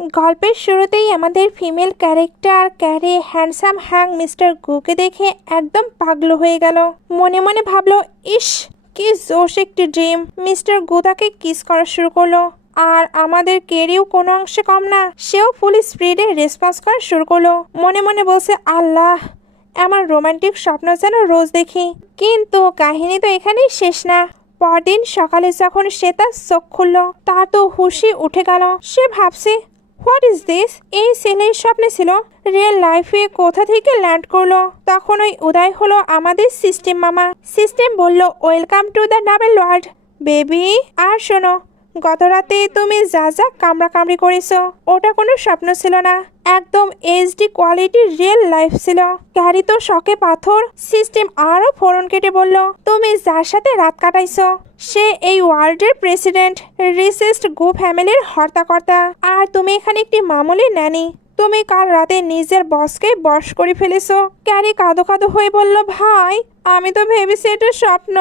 গল্পের শুরুতেই আমাদের ফিমেল ক্যারেক্টার ক্যারি হ্যান্ডসাম হ্যাং মিস্টার গুকে দেখে একদম পাগল হয়ে গেল। মনে মনে ভাবলো, ইস কি জোশ একটি ড্রিম। মিস্টার গু তাকে কিস করা শুরু করলো, আর আমাদের কেরিও কোনো অংশে কম না, সেও ফুল স্পিডে রেসপন্স করা শুরু করলো। মনে মনে বলছে, আল্লাহ, আমার রোমান্টিক স্বপ্ন যেন রোজ দেখি। কিন্তু কাহিনী তো এখানেই শেষ না। পরদিন সকালে যখন সে তার চোখ খুলল, তার তো হুশই উঠে গেল। সে ভাবছে, হোয়াট ইজ দিস? এই ছেলের স্বপ্নে ছিল, রিয়েল লাইফে কোথা থেকে ল্যান্ড করলো? তখন ওই উদয় হলো আমাদের সিস্টেম মামা। সিস্টেম বলল, welcome to the double world baby. আর শোনো, গত রাতে তুমি যা যা কামড়াকামড়ি করেছো, ওটা কোনো স্বপ্ন ছিল না, একদম এইচডি কোয়ালিটির রিয়েল লাইফ ছিল। ক্যারি তো শকে পাথর। সিস্টেম আরো ফোরন কেটে বলল, তুমি যার সাথে রাত কাটাইছো সে এই ওয়ার্ল্ডের প্রেসিডেন্ট, রিসেস্ট গো ফ্যামিলির হর্তাকর্তা, আর তুমি এখানে একটি মামুলি ন্যানি। তুমি কাল রাতে নিজের বসকে বশ করে ফেলেছো। ক্যারি কাঁদো কাঁদো হয়ে বলল, ভাই আমি তো ভেবেছি এটা স্বপ্ন।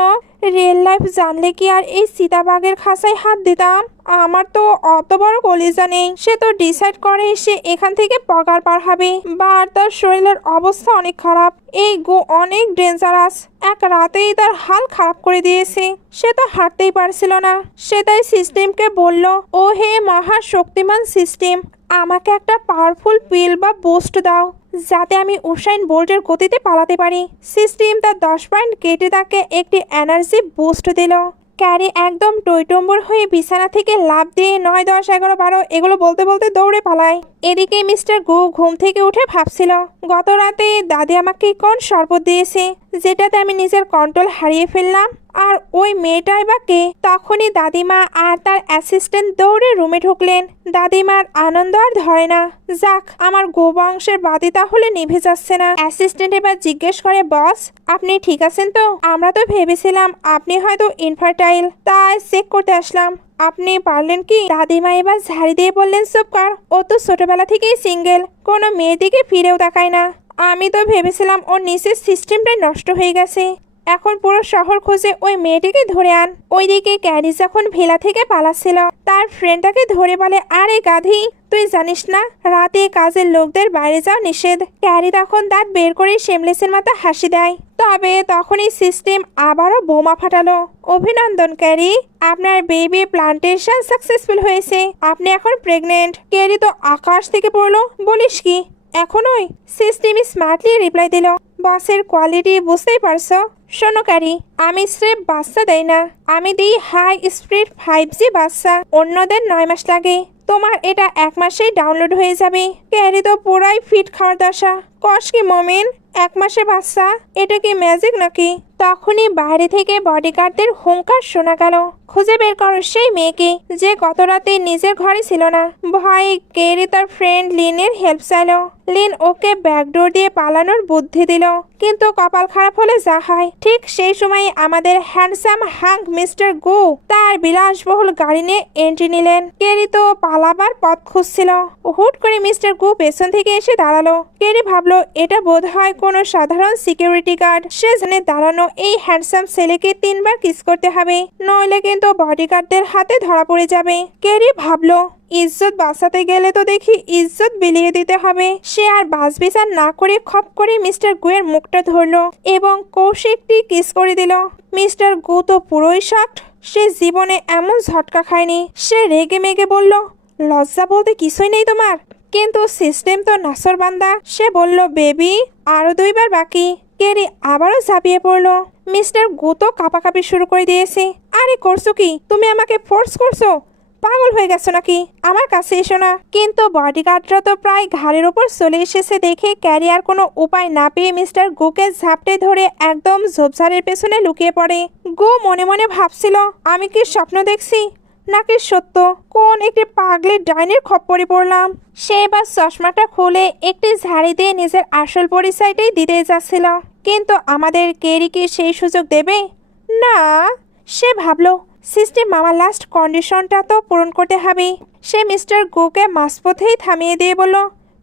রিয়েল লাইফ জানলে কি আর এই সীতাবাগের খাঁচায় হাত দিতাম? আমার তো অত বড় কলিজা নেই। সে তো ডিসাইড করে সে এখান থেকে পগার পার হবে, বা তার শরীরের অবস্থা অনেক খারাপ। এই গো অনেক ডেঞ্জারাস, এক রাতেই তার হাল খারাপ করে দিয়েছে। সে তো হাঁটতেই পারছিল না। সে তাই সিস্টেমকে বলল, ও হে মহা শক্তিমান সিস্টেম, আমাকে একটা পাওয়ারফুল পিল বা বুস্ট দাও, যাতে আমি উসাইন বোল্টের গতিতে পালাতে পারি। সিস্টেম তার 10 পয়েন্ট কেটে তাকে একটি এনার্জি বুস্ট দিল। ক্যারি একদম টইটম্বর হয়ে বিছানা থেকে লাফ দিয়ে 9, 10, 11, 12 এগুলো বলতে বলতে দৌড়ে পালায়। এদিকে মিস্টার গু ঘুম থেকে উঠে ভাবছিল, গত রাতে দাদি আমাকে কোন শরবত দিয়েছে যেটাতে আমি নিজের কন্ট্রোল হারিয়ে ফেললাম, আর ওই মেয়েটাই বা কে? তখনই দাদিমা আর তার অ্যাসিস্ট্যান্ট দৌড়ে রুমে ঢুকলেন। দাদিমার আনন্দ আর ধরে না। যাক, আমার গো বংশের বাতি তাহলে নিভে যাচ্ছে না। অ্যাসিস্ট্যান্ট এবার জিজ্ঞেস করে, বস আপনি ঠিক আছেন তো? আমরা তো ভেবেছিলাম আপনি হয়তো ইনফার্টাইল, তাই চেক করতে আসলাম। আপনি পারলেন কি? দাদিমা এবার ঝাড়ি দিয়ে বললেন, চুপ কর, ও তো ছোটবেলা থেকেই সিঙ্গেল, কোনো মেয়ের দিকে ফিরেও তাকায় না। আমি তো ভেবেছিলাম ওর নিচের সিস্টেমটাই নষ্ট হয়ে গেছে। এখন পুরো শহর খুঁজে ওই মেয়েটিকে ধরে আন। ওইদিকে ক্যারি যখন ভেলা থেকে পালাচ্ছিল, তার ফ্রেন্ডটাকে ধরে বলে, আরে গাধি, তুই জানিস না রাতে কাজের লোকদের বাইরে যাওয়া নিষেধ? ক্যারি তখন দাঁত বের করে শেমলেসের মাথা হাসি দেয়। তবে তখনই সিস্টেম আবারও বোমা ফাটালো। অভিনন্দন ক্যারি, আপনার বেবি প্লান্টেশন সাকসেসফুল হয়েছে, আপনি এখন প্রেগনেন্ট। ক্যারি তো আকাশ থেকে পড়লো, বলিস কি এখনই? সিস্টেম স্মার্টলি রিপ্লাই দিল, বসের কোয়ালিটি বুঝতেই পারছো। শোনো ক্যারি, আমি স্রেফ বাচ্চা দেই না, আমি দিই হাই স্পিড 5G বাচ্চা। অন্যদের 9 মাস লাগে, তোমার এটা 1 মাসেই ডাউনলোড হয়ে যাবে। ক্যারি তো পুরাই ফিট খাওয়ার দশা। কস কি মমিন, 1 মাসে বাচ্চা? এটা কি ম্যাজিক নাকি? তখনই বাইরে থেকে বডিগার্ডদের হুঙ্কার শোনা গেল, খুঁজে বের করো সেই মেয়েকে যে গত রাতে নিজের ঘরে ছিল না। ভয়ে ক্যারি তার ফ্রেন্ড লিনের হেল্প চাইল। লিন ওকে ব্যাকডোর দিয়ে পালানোর বুদ্ধি দিল, কিন্তু কপাল খারাপ হলে যা হয়। ঠিক সেই সময় আমাদের হ্যান্ডসাম হাঙ্ক মিস্টার গু তার বিলাসবহুল গাড়ি নিয়ে এন্ট্রি নিলেন। ক্যারি তো পালাবার পথ খুঁজছিল। হুট করে মিস্টার গু পেছন থেকে এসে দাঁড়ালো। ক্যারি ভাবলো এটা বোধ হয় কোনো সাধারণ সিকিউরিটি গার্ড। সে জানে দাঁড়ানো এই হ্যান্ডসাম ছেলেকে 3 বার কিস করতে হবে, নইলে কিন্তু বডিগার্ডদের হাতে ধরা পড়ে যাবে। ক্যারি ভাবলো, ইজ্জত বাঁচাতে গেলে তো দেখি ইজ্জত বিলিয়ে দিতে হবে। সে আর বাছবিচার না করে খপ করে মিস্টার গুয়ের মুখটা ধরলো এবং কৌশিকটি কিস করে দিল। মিস্টার গু তো পুরোই শকড, সে জীবনে এমন ঝটকা খায়নি। সে রেগে মেগে বলল, লজ্জা বলতে কিছুই নেই তোমার? কিন্তু সিস্টেম তো নাসর বান্দা। সে বলল, বেবি আরো 2 বার বাকি। ক্যারি আবারও ঝাঁপিয়ে পড়লো। মিস্টার গু তো কাঁপাকাঁপি শুরু করে দিয়েছে। আরে করছো কি? তুমি আমাকে ফোর্স করছো? পাগল হয়ে গেছো নাকি? আমার কাছে এসো না। কিন্তু বডিগার্ডরা তো প্রায় ঘাড়ের উপর চলে এসেছে দেখে ক্যারি আর কোনো উপায় না পেয়ে মিস্টার গুকে ঝাপটে ধরে একদম ঝোপঝাড়ের পেছনে লুকিয়ে পড়ে। গু মনে মনে ভাবছিল, আমি কি স্বপ্ন দেখছি নাকি সত্য? কোন একটি পাগলের ডাইনের খপ্পরে পড়লাম। সে এবার চশমাটা খুলে একটি ঝাড়ি দিয়ে নিজের আসল পরিচয়টাই দিতে যাচ্ছিল, কিন্তু আমাদের ক্যারি কি সেই সুযোগ দেবে? না। সে ভাবলো, সিস্টেম মামার লাস্ট কন্ডিশনটা তো পূরণ করতে হবে। সে মিস্টার গুকে মাঝপথেই থামিয়ে দিয়ে বলল,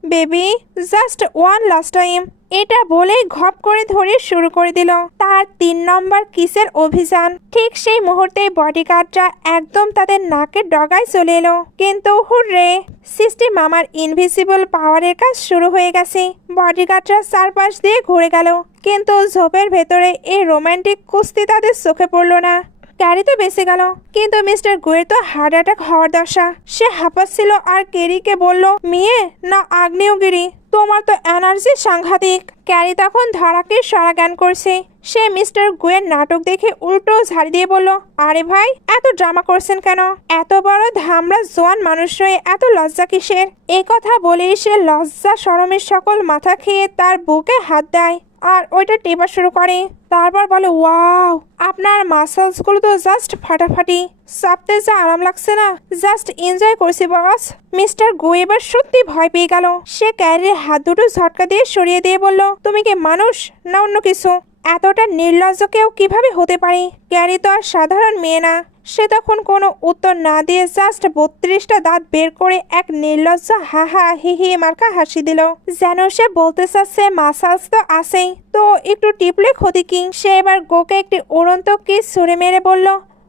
baby just one last time, এটা বলেই ঘপ করে ধরে শুরু করে দিল তার 3 নম্বর কিসের অভিযান। ঠিক সেই মুহূর্তেই বডিগার্ডরা একদম তাদের নাকের ডগায় চলে এলো। কিন্তু হুররে, সিস্টেম মামার ইনভিজিবল পাওয়ারের কাজ শুরু হয়ে গেছে। বডিগার্ডরা চারপাশ দিয়ে ঘুরে গেল, কিন্তু ঝোপের ভেতরে এই রোমান্টিক কুস্তি তাদের চোখে পড়লো না। ক্যারি তো বেঁচে গেল, কিন্তু মিস্টার গুয়ের তো হার্ট অ্যাটাক হওয়ার দশা। সে হাঁপাচ্ছিল আর ক্যারিকে বলল, মেয়ে না আগ্নেয়গিরি, তোমার তো এনার্জি সাংঘাতিক। ক্যারি তখন ধরাকে সরা জ্ঞান করছে। সে মিস্টার গুয়ের নাটক দেখে উল্টো ঝাড়ি দিয়ে বলল, আরে ভাই, এত ড্রামা করছেন কেন? এত বড় ধামরা জোয়ান মানুষ হয়ে এত লজ্জা কিসের? এ কথা বলেই সে লজ্জা শরমের সকল মাথা খেয়ে তার বুকে হাত দেয় আর ওইটা টেপা শুরু করে। তারপর বলে, ওয়াও, আপনার মাসলসগুলো তো জাস্ট ফাটাফাটি। চাপতে যা আরাম লাগছে না, জাস্ট এনজয় করছি বস। মিস্টার গো এবার সত্যি ভয় পেয়ে গেল। সে ক্যারির হাত দুটো ঝটকা দিয়ে সরিয়ে দিয়ে বলল, তুমি কি মানুষ না অন্য কিছু? এতটা নির্লজ্জ কেউ কিভাবে হতে পারে? ক্যারি তো আর সাধারণ মেয়ে না। সে তখন কোনো উত্তর না দিয়ে জাস্ট 32টা দাঁত বের করে এক নির্লজ্জ হা হা হি হি মার্কা হাসি দিল, যেন সে বলতে চাচ্ছে মাসালস তো আছেই, তো একটু টিপলে ক্ষতি কি। সে এবার গোকে একটি উড়ন্ত কিস ছুঁড়ে মেরে বলল,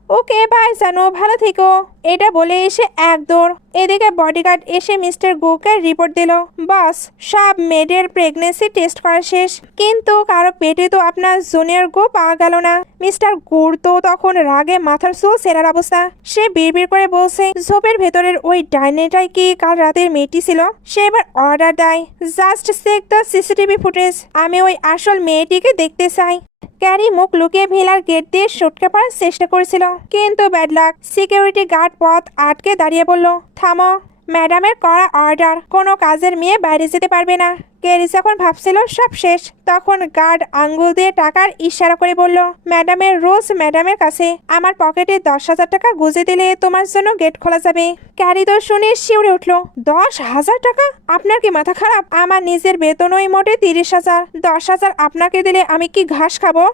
ওকে ভাই জানো, ভালো থেকো। এটা বলে এসে এক দৌড়। এদিকে বডিগার্ড এসে মিস্টার গোকে রিপোর্ট দিল, বস, সব মেয়েদের প্রেগনেন্সি টেস্ট করা শেষ, কিন্তু কারো পেটে তো আপনার জুনিয়র গো পাওয়া গেল না। মিস্টার গোর তো তখন রাগে মাথার চুল সেরার অবস্থা। সে বিড়বিড় করে বলছে, ঝোপের ভেতরের ওই ডাইনেটাই কি কাল রাতের মেয়েটি ছিল? সে এবার অর্ডার দেয়, just check the CCTV footage. আমি ওই আসল মেয়েটিকে দেখতে চাই। ক্যারি মুখ লুকিয়ে ভিলার গেট দিয়ে সটকে পড়ার চেষ্টা করেছিল, কিন্তু ব্যাড লাক। সিকিউরিটি গার্ড পথ আটকে দাঁড়িয়ে বলল, থামো, ম্যাডামের করা অর্ডার, কোনো কাজের মেয়ে বাইরে যেতে পারবে না। ক্যারি যখন ভাবছিল সব শেষ, তখন গার্ড আঙ্গুল দিয়ে টাকার ইশারা করে বলল, ম্যাডামের রোজ ম্যাডামের কাছে। আমার পকেটে 10,000 টাকা গুঁজে দিলে তোমার জন্য গেট খোলা যাবে। ক্যারি তো শুনে শিউরে উঠল, 10,000 টাকা? আপনার কি মাথা খারাপ? আমার নিজের বেতনই মোটে 30,000। 10,000 আপনাকে দিলে আমি কি ঘাস খাবো?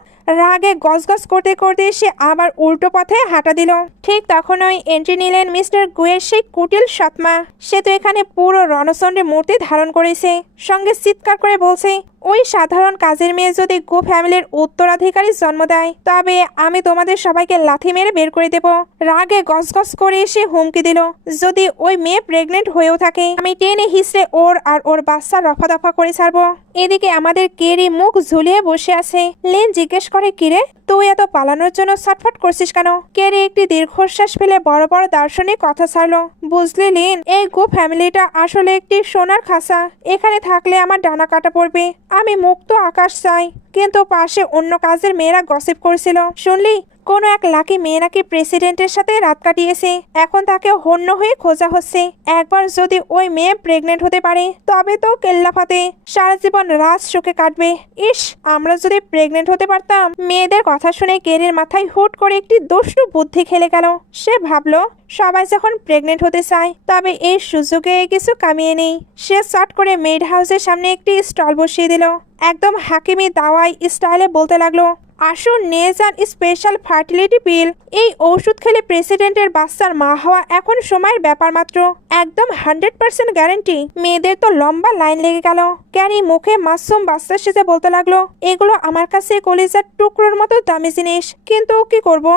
রাগে গজগজ করতে করতে সে আবার উল্টো পথে হাঁটা দিল। ঠিক তখনই এন্ট্রি নিলেন মিস্টার গুয়ের সেই কুটিল সৎমা। সে তো এখানে পুরো রণচন্দ্রের মূর্তি ধারণ করেছে, সঙ্গে চিৎকার করে বলছে, ওই সাধারণ কাজের মেয়ে যদি গো ফ্যামিলির উত্তরাধিকারী জন্ম দেয়, তবে আমি তোমাদের সবাইকে লাথি মেরে বের করে দেব। রাগে গজগজ করে এসে হুমকি দিল, যদি ওই মেয়ে প্রেগনেন্ট হয়েও থাকে, আমি টেনে হিসড়ে ওর আর ওর বাচ্চা রফা দফা করে ছাড়বো। এদিকে আমাদের কেরি মুখ ঝুলিয়ে বসে আছে। লিন জিজ্ঞেস করে, কিরে, তুই এত পালানোর জন্য ছটফট করছিস কেন? কেরি একটি দীর্ঘশ্বাস ফেলে বড় বড় দার্শনিক কথা ছাড়লো, বুঝলি লিন, এই গো ফ্যামিলিটা আসলে একটি সোনার খাসা। এখানে থাকলে আমার ডানা কাটা পড়বে। আমি মুক্ত আকাশ চাই। কিন্তু পাশে অন্য কাজের মেয়েরা গসিপ করছিল, শুনলি? কোনো এক লাকি মেয়ে নাকি প্রেসিডেন্টের সাথে রাত কাটিয়েছে, এখন তাকে হন্য হয়ে খোঁজা হচ্ছে। একবার যদি ওই মেয়ে প্রেগনেন্ট হতে পারে, তবে তো কেল্লাফাতে সারা জীবন রাজ সুখে কাটবে। ইস, আমরা যদি প্রেগনেন্ট হতে পারতাম। মেয়েদের কথা শুনে কেরির মাথায় হুট করে একটি দুষ্টু বুদ্ধি খেলে গেল। সে ভাবলো, সবাই যখন প্রেগনেন্ট হতে চায়, তবে এই সুযোগে কিছু কামিয়ে নেই। সে শর্ট করে মেড হাউসের সামনে একটি স্টল বসিয়ে দিল। একদম হাকিমি দাওয়াই স্টাইলে বলতে লাগলো, আসুন নিয়ে যান স্পেশাল ফার্টিলিটি পিল। এই ওষুধ খেলে প্রেসিডেন্টের বাচ্চার মা হওয়া এখন সময়ের ব্যাপার মাত্র। একদম 100% গ্যারান্টি। মেয়েদের তো লম্বা লাইন লেগে গেল। ক্যারি মুখে মাসুম বাচ্চা সেজে বলতে লাগলো, এগুলো আমার কাছে কলিজার টুকরোর মতো দামি জিনিস, কিন্তু কি করব,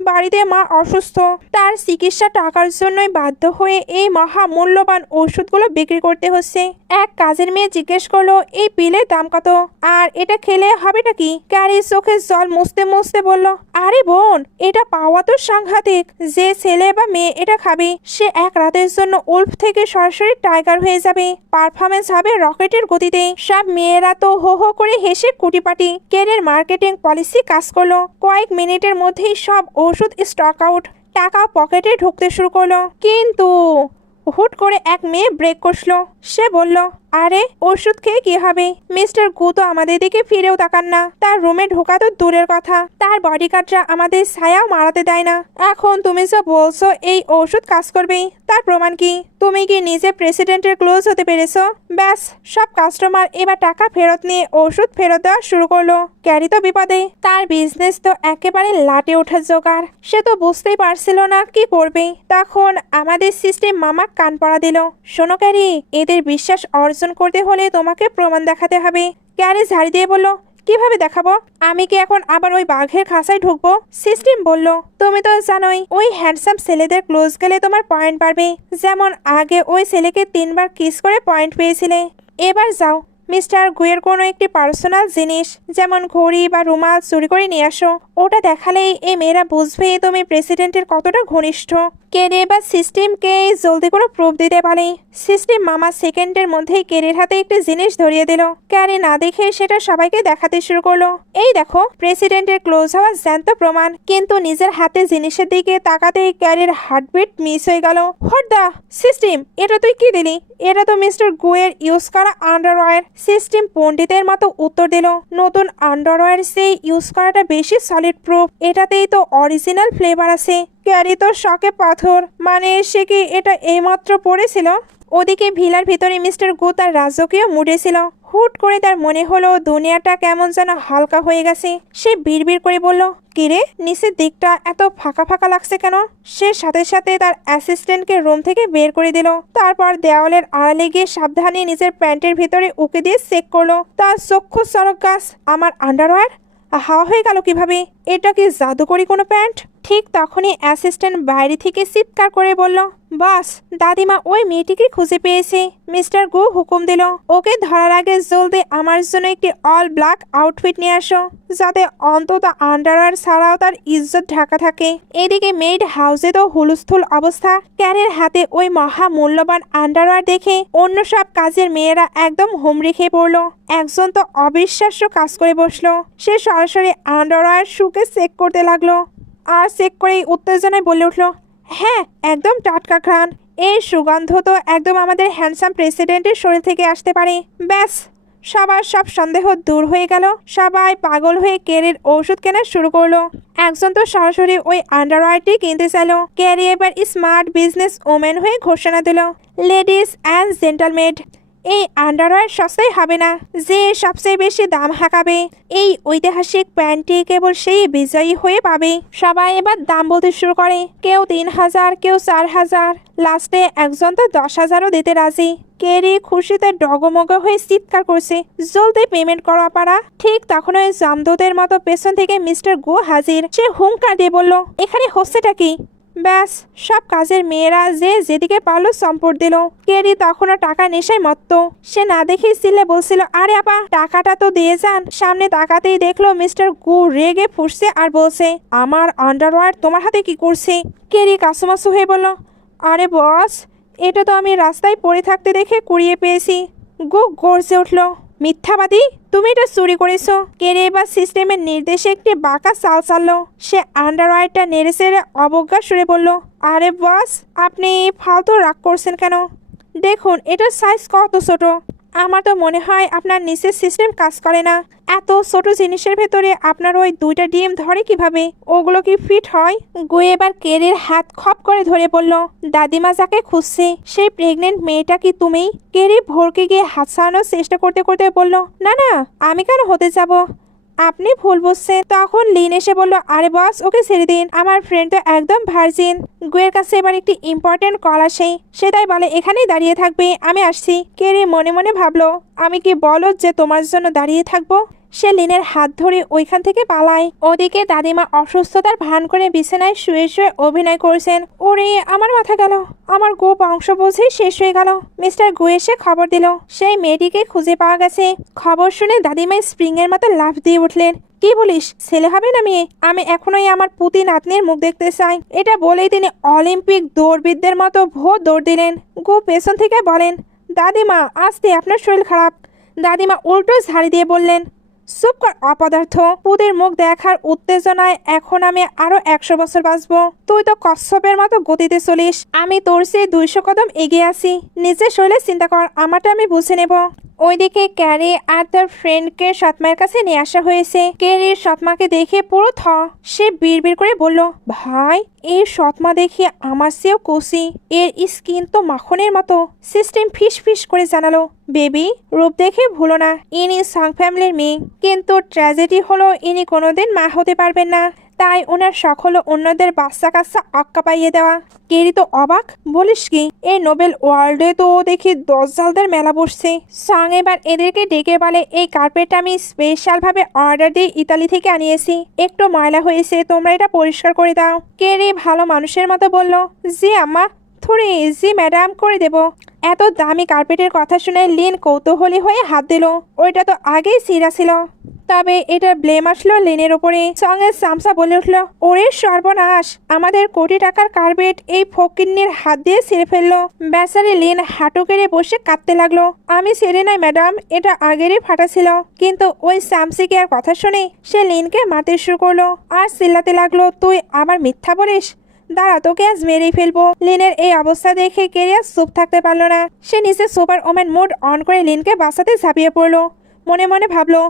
বাড়িতে মা অসুস্থ। তার চিকিৎসা টাকার জন্যই বাধ্য হয়ে এই মহা মূল্যবান ওষুধগুলো বিক্রি করতে হচ্ছে। এক কাজের মেয়ে জিজ্ঞেস করলো, এই পিলের দাম কত, আর এটা খেলে হবেটা কি? ক্যারি চোখে জল মুছতে মুছতে বলল, আরে বোন, এটা পাওয়া তো সাংঘাতিক। যে ছেলে বা মেয়ে এটা খাবে, সে এক রাতের জন্য উল্ফ থেকে সরাসরি টাইগার হয়ে যাবে। পারফরমেন্স হবে রকেটের গতিতে। সব মেয়েরা তো হো হো করে হেসে কুটিপাটি। ক্যারির মার্কেটিং পলিসি কাজ করলো। কয়েক মিনিটের মধ্যেই সব ওষুধ স্টক আউট। টাকা পকেটে ঢুকতে শুরু করলো। কিন্তু হুট করে এক মেয়ে ব্রেক কষলো। সে বলল, আরে ওষুধ খেয়ে কি হবে? মিস্টার গু তো আমাদের দিকে ফিরেও তাকান না। তার রুমে ঢোকা তো দূরের কথা, তার বডিগার্ডরা আমাদের ছায়াও মারাতে দেয় না। এখন তুমি যা বলছো এই ওষুধ কাজ করবেই, তার প্রমাণ কি? তুমি কি নিজে প্রেসিডেন্টের ক্লোজ হতে পেরেছো? ব্যাস, সব কাস্টমার এবার টাকা ফেরত নিয়ে ওষুধ ফেরত দেওয়া শুরু করলো। ক্যারি তো বিপদে। তার বিজনেস তো একেবারে লাটে ওঠার জোগাড়। সে তো বুঝতেই পারছিল না কি করবে। তখন আমাদের সিস্টেম মামা কান পড়া দিল, শোনো ক্যারি, এদের বিশ্বাস অর্জন করতে হলে তোমাকে প্রমাণ দেখাতে হবে। ক্যারি ঝাড়ি দিয়ে বলল, কিভাবে দেখাবো? আমি কি এখন আবার ওই বাঘের খাঁচায় ঢুকবো? সিস্টেম বলল, তুমি তো জানোই ওই হ্যান্ডসাম ছেলেদের ক্লোজ গেলে তোমার পয়েন্ট বাড়বে। যেমন আগে ওই ছেলেকে 3বার কিস করে পয়েন্ট পেয়েছিলে। এবার যাও, মিস্টার গুয়ের কোনো একটি পার্সোনাল জিনিস যেমন ঘড়ি বা রুমাল চুরি করে নিয়ে আসো। ওটা দেখালেই এই মেয়েরা বুঝবে তুমি প্রেসিডেন্টের কতটা ঘনিষ্ঠ। কেরে বা সিস্টেমকে জলদি করে প্রুফ দিতে পারে। সিস্টেম মামা সেকেন্ডের মধ্যেই কেরের হাতে একটি জিনিস ধরিয়ে দিল। ক্যারে না দেখে সেটা সবাইকে দেখাতে শুরু করলো। এই দেখো, প্রেসিডেন্টের ক্লোজ হওয়ার জ্যান্ত প্রমাণ। কিন্তু নিজের হাতে জিনিসের দিকে তাকাতেই ক্যারের হার্টবিট মিস হয়ে গেল। হোয়াট দা সিস্টেম, এটা তুই কি দিলি? এটা তো মিস্টার গুয়ের ইউজ করা আন্ডারওয়্যার। সিস্টেম পণ্ডিতের মতো উত্তর দিল, নতুন আন্ডারওয়্যার সেই ইউজ করাটা বেশি সলিড প্রুফ। এটাতেই তো অরিজিনাল ফ্লেভার আছে। ক্যারি তো শকে পাথর, মানে সে কি এটা এইমাত্র পড়েছিল? ওদিকে ভিলার ভিতরে মিস্টার গু তার রাজকীয় মুডে ছিল। হুট করে তার মনে হলো দুনিয়াটা কেমন যেন হালকা হয়ে গেছে। সে বিড়বিড় করে বলল, কিরে, নিচের দিকটা এত ফাঁকা ফাঁকা লাগছে কেন? সে সাথে সাথে তার অ্যাসিস্ট্যান্টকে রুম থেকে বের করে দিল। তারপর দেওয়ালের আড়ালে গিয়ে সাবধানে নিজের প্যান্টের ভিতরে উকি দিয়ে চেক করলো। তার চক্ষু চরক গাছ। আমার আন্ডারওয়্যার হাওয়া হয়ে গেল কিভাবে? এটা কি জাদুকরি কোনো প্যান্ট? ঠিক তখনই অ্যাসিস্ট্যান্ট বাইরে থেকে চিৎকার করে বলল, বাস, দাদিমা ওই মেয়েটিকে খুঁজে পেয়েছে। মিস্টার গু হুকুম দিল, ওকে ধরার আগে জলদি আমার জন্য একটি অল ব্ল্যাক আউটফিট নিয়ে আসো, যাতে অন্তত আন্ডারওয়্যার ছাড়াও তার ইজ্জত ঢাকা থাকে। এদিকে মেড হাউসে তো হুলস্থুল অবস্থা। ক্যারের হাতে ওই মহা মূল্যবান আন্ডারওয়্যার দেখে অন্য সব কাজের মেয়েরা একদম হুমড়ি খেয়ে পড়লো। একজন তো অবিশ্বাস্য কাজ করে বসলো। সে সরাসরি আন্ডারওয়্যার শুকে চেক করতে লাগলো। আর চেক করেই উত্তেজনায় বলে উঠলো, হ্যাঁ, একদম টাটকা ঘ্রাণ। এই সুগন্ধ তো একদম আমাদের হ্যান্ডসাম প্রেসিডেন্টের শরীর থেকে আসতে পারে। ব্যাস, সবার সব সন্দেহ দূর হয়ে গেল। সবাই পাগল হয়ে কেরির ওষুধ কেনা শুরু করলো। একজন তো সরাসরি ওই আন্ডারওয়্যারটি কিনতে চাইলো। ক্যারি এবার স্মার্ট বিজনেস ওমেন হয়ে ঘোষণা দিল, লেডিস অ্যান্ড জেন্টলমেন, এই আন্ডারওয়্যার সস্তায় হবে না। যে সবচেয়ে বেশি দাম হাঁকাবে এই ঐতিহাসিক প্যান্টটি কেবল সেই বিজয়ী হয়ে পাবে। সবাই এবার দাম বলতে শুরু করে। কেউ 3000, কেউ 4000, লাস্টে একজন তো 10,000ও দিতে রাজি। কেরি খুশিতে ডগমগ হয়ে চিৎকার করছে, জলদি পেমেন্ট করা পারা। ঠিক তখন ওই জামদূতের মতো পেছন থেকে মিস্টার গু হাজির। সে হুঙ্কার দিয়ে বলল, এখানে হচ্ছেটা কি? ব্যাস, সব কাজের মেয়েরা যে যেদিকে পারলো চম্পট দিল। কেরি তখনও টাকা নেশায় মত্ত। সে না দেখেই সিলে বলছিল, আরে আপা, টাকাটা তো দিয়ে যান। সামনে তাকাতেই দেখলো মিস্টার গু রেগে ফুঁসছে আর বলছে, আমার আন্ডারওয়্যার তোমার হাতে কি করছে? কেরি কাসুমাসু হয়ে বলল, আরে বস, এটা তো আমি রাস্তায় পড়ে থাকতে দেখে কুড়িয়ে পেয়েছি। গু গর্জে উঠল, মিথ্যাবাদী, তুমি এটা চুরি করেছো। কেরে এবার সিস্টেমের নির্দেশে একটি বাঁকা চাল চাললো। সে আন্ডারওয়্যারটা নেড়ে চেড়ে অবজ্ঞা সুরে বলল, আরে বস, আপনি ফালতু রাগ করছেন কেন? দেখুন এটার সাইজ কত ছোট। আমার তো মনে হয় আপনার নিচের সিস্টেম কাজ করে না। এত ছোট জিনিসের ভেতরে আপনার ওই 2টা ডিম ধরে কিভাবে? ওগুলো কি ফিট হয়? গুয়ে এবার কেরির হাত খপ করে ধরে বলল, দাদিমা যাকে খুঁজছে সেই প্রেগনেন্ট মেয়েটা কি তুমি? কেরি ভরকে গিয়ে হাত ছাড়ানোর চেষ্টা করতে করতে বলল, না না, আমি কেন হতে যাব? আপনি ভুল বুঝছেন। তখন লিন এসে বলল, আরে বস, ওকে ছেড়ে দিন, আমার ফ্রেন্ড তো একদম ভার্জিন। গুয়ের কাছে এবার একটি ইম্পর্টেন্ট কল আসে। সে তাই বলে, এখানেই দাঁড়িয়ে থাকবে, আমি আসছি। কেরি মনে মনে ভাবলো, আমি কি বলো যে তোমার জন্য দাঁড়িয়ে থাকবো? সে লিনের হাত ধরে ওইখান থেকে পালায়। ওদিকে দাদিমা অসুস্থতার ভান করে বিছানায় শুয়ে শুয়ে অভিনয় করছেন। ওরে আমার মাথা গেল, আমার গো বংশ বোঝেই শেষ হয়ে গেল। মিস্টার গু এসে খবর দিল, সেই মেয়েটিকে খুঁজে পাওয়া গেছে। খবর শুনে দাদিমা স্প্রিং এর মতো লাফ দিয়ে উঠলেন। কি বলিস, ছেলে হবে না মেয়ে? আমি এখনোই আমার পুতি নাতনির মুখ দেখতে চাই। এটা বলেই তিনি অলিম্পিক দৌড়বিদদের মতো ভোর দৌড় দিলেন। গু পেছন থেকে বলেন, দাদিমা আস্তে, আপনার শরীর খারাপ। দাদিমা উল্টো ঝাড়ি দিয়ে বললেন, চুপ কর অপদার্থ। পুদের মুখ দেখার উত্তেজনায় এখন আমি আরো 100 বছর বাঁচবো। তুই তো কচ্ছপের মতো গতিতে চলিস, আমি তোর চেয়ে 200 কদম এগিয়ে আছি। নিজের শরীরে চিন্তা কর, আমারটা আমি বুঝে নেব। ওইদিকে ক্যারি আর তার ফ্রেন্ডকে সৎমায়ের কাছে নিয়ে আসা হয়েছে। ক্যারির সৎমাকে দেখে পুরো সে বিড়বিড় করে বলল, ভাই, এই সৎমা দেখি আমার চেয়েও কষি। এর স্কিন তো মাখনের মতো। সিস্টেম ফিস ফিস করে জানালো, বেবি, রূপ দেখে ভুলো না, ইনি সাং ফ্যামিলির মেয়ে। কিন্তু ট্র্যাজেডি হলো ইনি কোনোদিন মা হতে পারবেন না। তাই ওনার শখ হলো অন্যদের বাচ্চা কাচ্চা আক্কা পাইয়ে দেওয়া। কেরি তো অবাক, বলিস কি, এই নোবেল ওয়ার্ল্ডে তো দেখি দজ্জালদের মেলা বসছে। সং এবার এদেরকে ডেকে বলে, এই কার্পেট আমি স্পেশাল ভাবে অর্ডার দিয়ে ইতালি থেকে আনিয়েছি, একটু ময়লা হয়েছে, তোমরা এটা পরিষ্কার করে দাও। কেরি ভালো মানুষের মতো বলল, জি আম্মা, থুড়ি জি ম্যাডাম, করে দেব। এত দামি কার্পেটের কথা শুনে লিন কৌতূহলী হয়ে হাত দিল। ওইটা তো আগেই ছিঁড়া ছিল। তবে এটার ব্লেম আসলো লিনের ওপরে। সঙ্গে সামসা বলে উঠল, ওরে সর্বনাশ, আমাদের কোটি টাকার কার্পেট এই ফকিন্নির হাত দিয়ে ছিঁড়ে ফেললো। বেচারি লিন হাঁটু কেড়ে বসে কাঁদতে লাগলো। আমি ছেড়ে নাই ম্যাডাম, এটা আগেরই ফাটা ছিল। কিন্তু ওই সামসিকে আর কথা শুনে সে লিনকে মারতে শুরু করলো আর চিল্লাতে লাগলো, তুই আবার মিথ্যা বলিস, দাঁড়া তোকে আজ মেরেই ফেলবো। লিনের এই অবস্থা দেখে কেরিয়া চুপ থাকতে পারলো না। সে নিচে সুপার ওম্যান মোড অন করে লিনকে বাঁচাতে ঝাঁপিয়ে পড়লো। মনে মনে ভাবলো,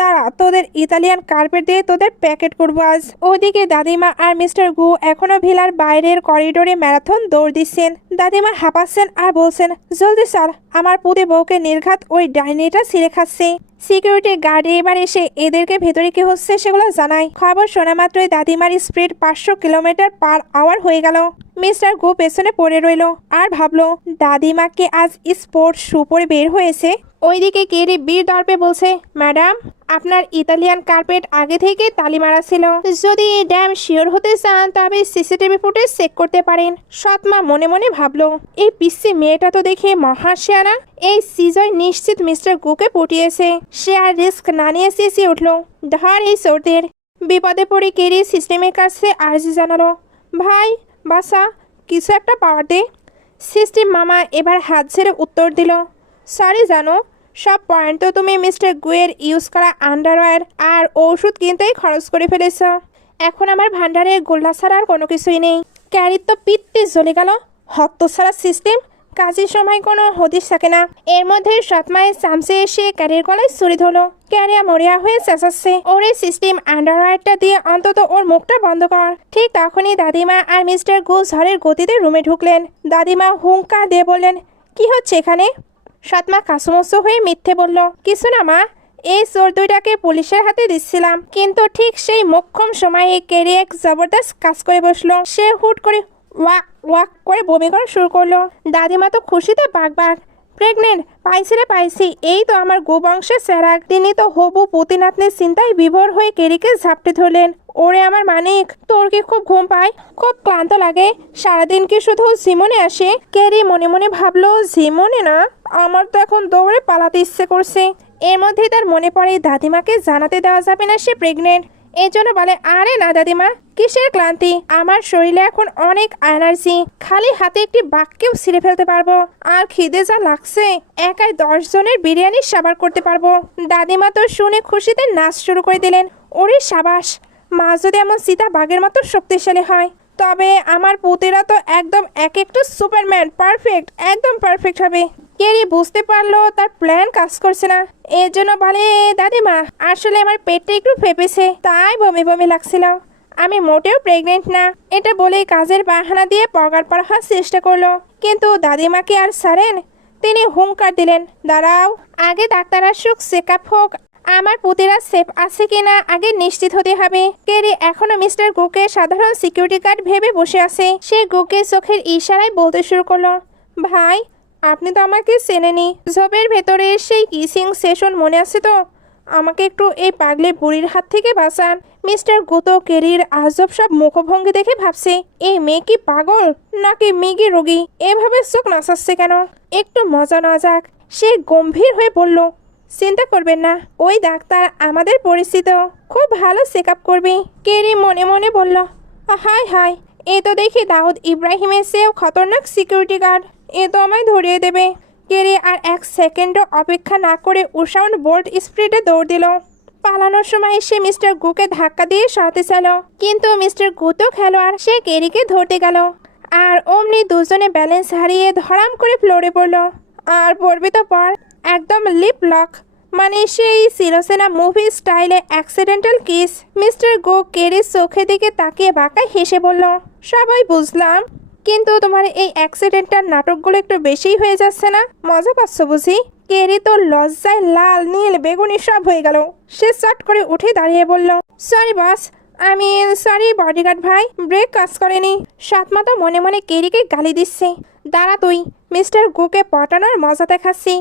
দাঁড়া, তোদের ইতালিয়ান কার্পেট দিয়ে তোদের প্যাকেট করবো আজ। ওদিকে দাদিমা আর মিস্টার গু এখনো ভিলার বাইরের করিডোরে ম্যারাথন দৌড় দিচ্ছেন। দাদিমা হাঁপাচ্ছেন আর বলছেন, জলদি চল, আমার পুতে বউকে নির্ঘাত ওই ডাইনিটা ছিঁড়ে খাচ্ছে। সিকিউরিটি গার্ড এবার এসে এদেরকে ভেতরে কি হচ্ছে সেগুলো জানায়। খবর শোনা মাত্রই দাদিমার স্পিড 500 কিলোমিটার পার আওয়ার হয়ে গেল। মিস্টার গু পেছনে পড়ে রইল আর ভাবলো, দাদিমাকে আজ স্পোর্টস শু পরে বের হয়েছে। ওইদিকে কেরি বীর দর্পে বলছে, ম্যাডাম, আপনার ইতালিয়ান কার্পেট আগে থেকে তালি মারা ছিল। যদি ড্যাম শিওর হতে চান তবে সিসিটিভি ফুটেজ চেক করতে পারেন। সৎমা মনে মনে ভাবলো, এই পিসি মেয়েটা তো দেখে মহাশিয়ানা। এই সিজয় নিশ্চিত মিস্টার গুকে পটিয়েছে। সে আর রিস্ক না নিয়ে চেঁচিয়ে উঠল, ধর এই চোরদের। বিপদে পড়ে কেরি সিস্টেমের কাছে আর্জি জানালো, ভাই বাসা, কিছু একটা পাওয়ার দে। সিস্টেম মামা এবার হাত ছেড়ে উত্তর দিল, সরি জানো, সব পয়েন্ট তো তুমি মিস্টার গুয়ের ইউজ করা আন্ডারওয়্যার আর ওষুধ কিনতেই খরচ করে ফেলেছ। এখন আমার ভান্ডারে গোল্লা ছাড়া আর কোনো কিছুই নেই। ক্যারির তো পিত্তে জ্বলে গেল। হতছাড়া সিস্টেম, কাজের সময় কোনো হদিশ থাকে না। এর মধ্যে সৎমায়ের চামচে এসে ক্যারির গলায় ছুরি ধরলো। ক্যারিয়া মরিয়া হয়ে চেঁচাচ্ছে, ওরে সিস্টেম, আন্ডারওয়্যারটা দিয়ে অন্তত ওর মুখটা বন্ধ কর। ঠিক তখনই দাদিমা আর মিস্টার গু ঝড়ের গতিতে রুমে ঢুকলেন। দাদিমা হুঙ্কার দিয়ে বললেন, কি হচ্ছে এখানে? সৎমা কাসুমসু হয়ে মিথ্যে বলল, কিছু না মা, এই চোর দুইটাকে পুলিশের হাতে দিচ্ছিলাম। কিন্তু ঠিক সেই মোক্ষম সময়ে কেরি এক জবরদস্ত কাজ করে বসলো। সে হুট করে ওয়াক ওয়াক করে বমি করা শুরু করলো। দাদিমা তো খুশিতে বাঘ, প্রেগনেন্ট, পাইছি রে পাইছি, এই তো আমার গোবংশের চেরাগ। তিনি তো হবু পুতিনাতনির চিন্তায় বিভোর হয়ে কেরিকে ঝাপটে ধরলেন। ওরে আমার মানিক, তোর কি খুব ঘুম পায়? খুব ক্লান্ত লাগে? সারাদিন কি শুধু ঝিমনে আসে? কেরি মনে মনে ভাবলো, ঝিমনে না, আমার তো এখন দৌড়ে পালাতে ইচ্ছে করছে। এর মধ্যেই তার মনে পড়ে দাদিমাকে জানাতে দেওয়া যাবে না সে প্রেগনেন্ট। এই জন্য বলে, আরে না দাদিমা, কিসের ক্লান্তি, আমার শরীরে এখন অনেক এনার্জি, খালি হাতে একটি বাক্যেও ছিঁড়ে ফেলতে পারবো। আর খিদে যা লাগছে, একাই 10 জনের বিরিয়ানি সাবার করতে পারবো। দাদিমা তো শুনে খুশিতে নাচ শুরু করে দিলেন। ওরে সাবাস, মা যদি এমন সীতা বাঘের মতো শক্তিশালী হয়, তবে আমার পুতেরা তো একদম এক একটু সুপারম্যান, পারফেক্ট, একদম পারফেক্ট হবে। কেরি বুঝতে পারলো তার প্ল্যান কাজ করছে না। এর জন্য বলে, দাদিমা, আসলে আমার পেটটা একটু ফেপেছে, তাই বমি বমি লাগছিল, আমি মোটেও প্রেগনেন্ট না। এটা বলেই কাজের বাহানা দিয়ে পগার পার হওয়ার চেষ্টা করলো। কিন্তু দাদিমাকে আর ছাড়েন। তিনি হুঙ্কার দিলেন, দাঁড়াও, আগে ডাক্তার আসুক, চেক আপ হোক, আমার পুতিরা সেফ আছে কিনা আগে নিশ্চিত হতে হবে। কেরি এখনো মিস্টার গুকে সাধারণ সিকিউরিটি গার্ড ভেবে বসে আছে। সে গুকে চোখের ইশারায় বলতে শুরু করলো, ভাই, আপনি তো আমাকে চেনেনি। ঝোপের ভেতরে সেই কিসিং সেশন মনে আছে তো? আমাকে একটু এই পাগলে বুড়ির হাত থেকে বাঁচান। মিস্টার গুতো কেরির আজব সব মুখভঙ্গি দেখে ভাবছে, এই মেয়ে কি পাগল নাকি মিগি রোগী? এভাবে চোখ নাচাচ্ছে কেন? একটু মজা না যাক। সে গম্ভীর হয়ে বলল, চিন্তা করবেন না, ওই ডাক্তার আমাদের পরিচিত, খুব ভালো চেক আপ করবে। কেরি মনে মনে বলল, হায় হায়, এ তো দেখি দাউদ ইব্রাহিমের চেয়েও খতরনাক সিকিউরিটি গার্ড, এ তো আমায় ধরিয়ে দেবে। কেরি আর 1 সেকেন্ডও অপেক্ষা না করে উসাউন্ড বোল্ট স্পিডে দৌড় দিল। পালানোর সময় সে মিস্টার গুকে ধাক্কা দিয়ে সরাতে চাইল, কিন্তু মিস্টার গু তো খেলোয়াড়, সে কেরিকে ধরতে গেল। আর অমনি দুজনে ব্যালেন্স হারিয়ে ধরাম করে ফ্লোরে পড়ল। আর পড়বে তো পর, একদম লিপ লক, মানে সেই সিরোসেনা মুভি স্টাইলে অ্যাক্সিডেন্টাল কিস। মিস্টার গো কেরির চোখের দিকে তাকিয়ে বাঁকায় হেসে বলল, সবাই বুঝলাম, কিন্তু তোমার এই অ্যাক্সিডেন্টাল নাটকগুলো একটু বেশিই হয়ে যাচ্ছে না? মজা পাচ্ছ বুঝি? কেরি তো লজ্জায় লাল নীল বেগুনি সব হয়ে গেল। সে চট করে উঠে দাঁড়িয়ে বলল, সরি বস, আমি সরি বডিগার্ড ভাই, ব্রেক কাজ করেনি। সাতমা তো মনে মনে কেরিকে গালি দিচ্ছে। দাঁড়া তুই, মিস্টার গুকে পটানোর মজা দেখাচ্ছি।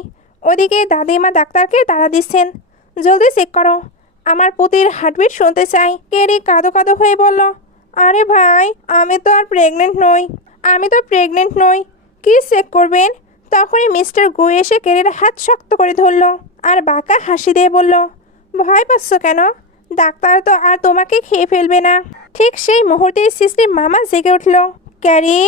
ওদিকে দাদিমা ডাক্তারকে তাড়া দিচ্ছেন। জলদি চেক করো, আমার পুতির হার্টবিট শুনতে চাই। কেরি কাঁদো কাঁদো হয়ে বলল, আরে ভাই আমি তো আর প্রেগনেন্ট নই, আমি তো প্রেগনেন্ট নই, কি চেক করবেন? তখনই মিস্টার গু এসে কেরির হাত শক্ত করে ধরল আর বাঁকা হাসি দিয়ে বলল, ভয় পাচ্ছ কেন? ডাক্তার তো আর তোমাকে খেয়ে ফেলবে না। ঠিক সেই মুহূর্তেই সিস্টেম মামা জেগে উঠল। ক্যারি,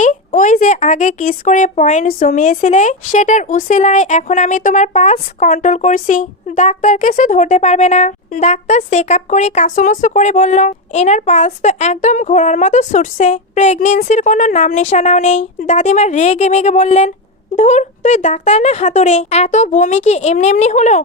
ওই যে আগে কিস করে পয়েন্ট জমিয়েছিলে, সেটার উসিলায় এখন আমি তোমার পাস কন্ট্রোল করছি, ডাক্তার কিছু ধরতে পারবে না। ডাক্তার চেক আপ করে কাসুমসু করে বলল, এনার পালস তো একদম ঘোড়ার মতো ছুটছে, প্রেগনেন্সির কোনো নাম নিশানাও নেই। দাদিমা রেগে মেগে বললেন, ধুর তুই ডাক্তার না হাতুড়ে, এত বমি কি এমনি এমনি হলো?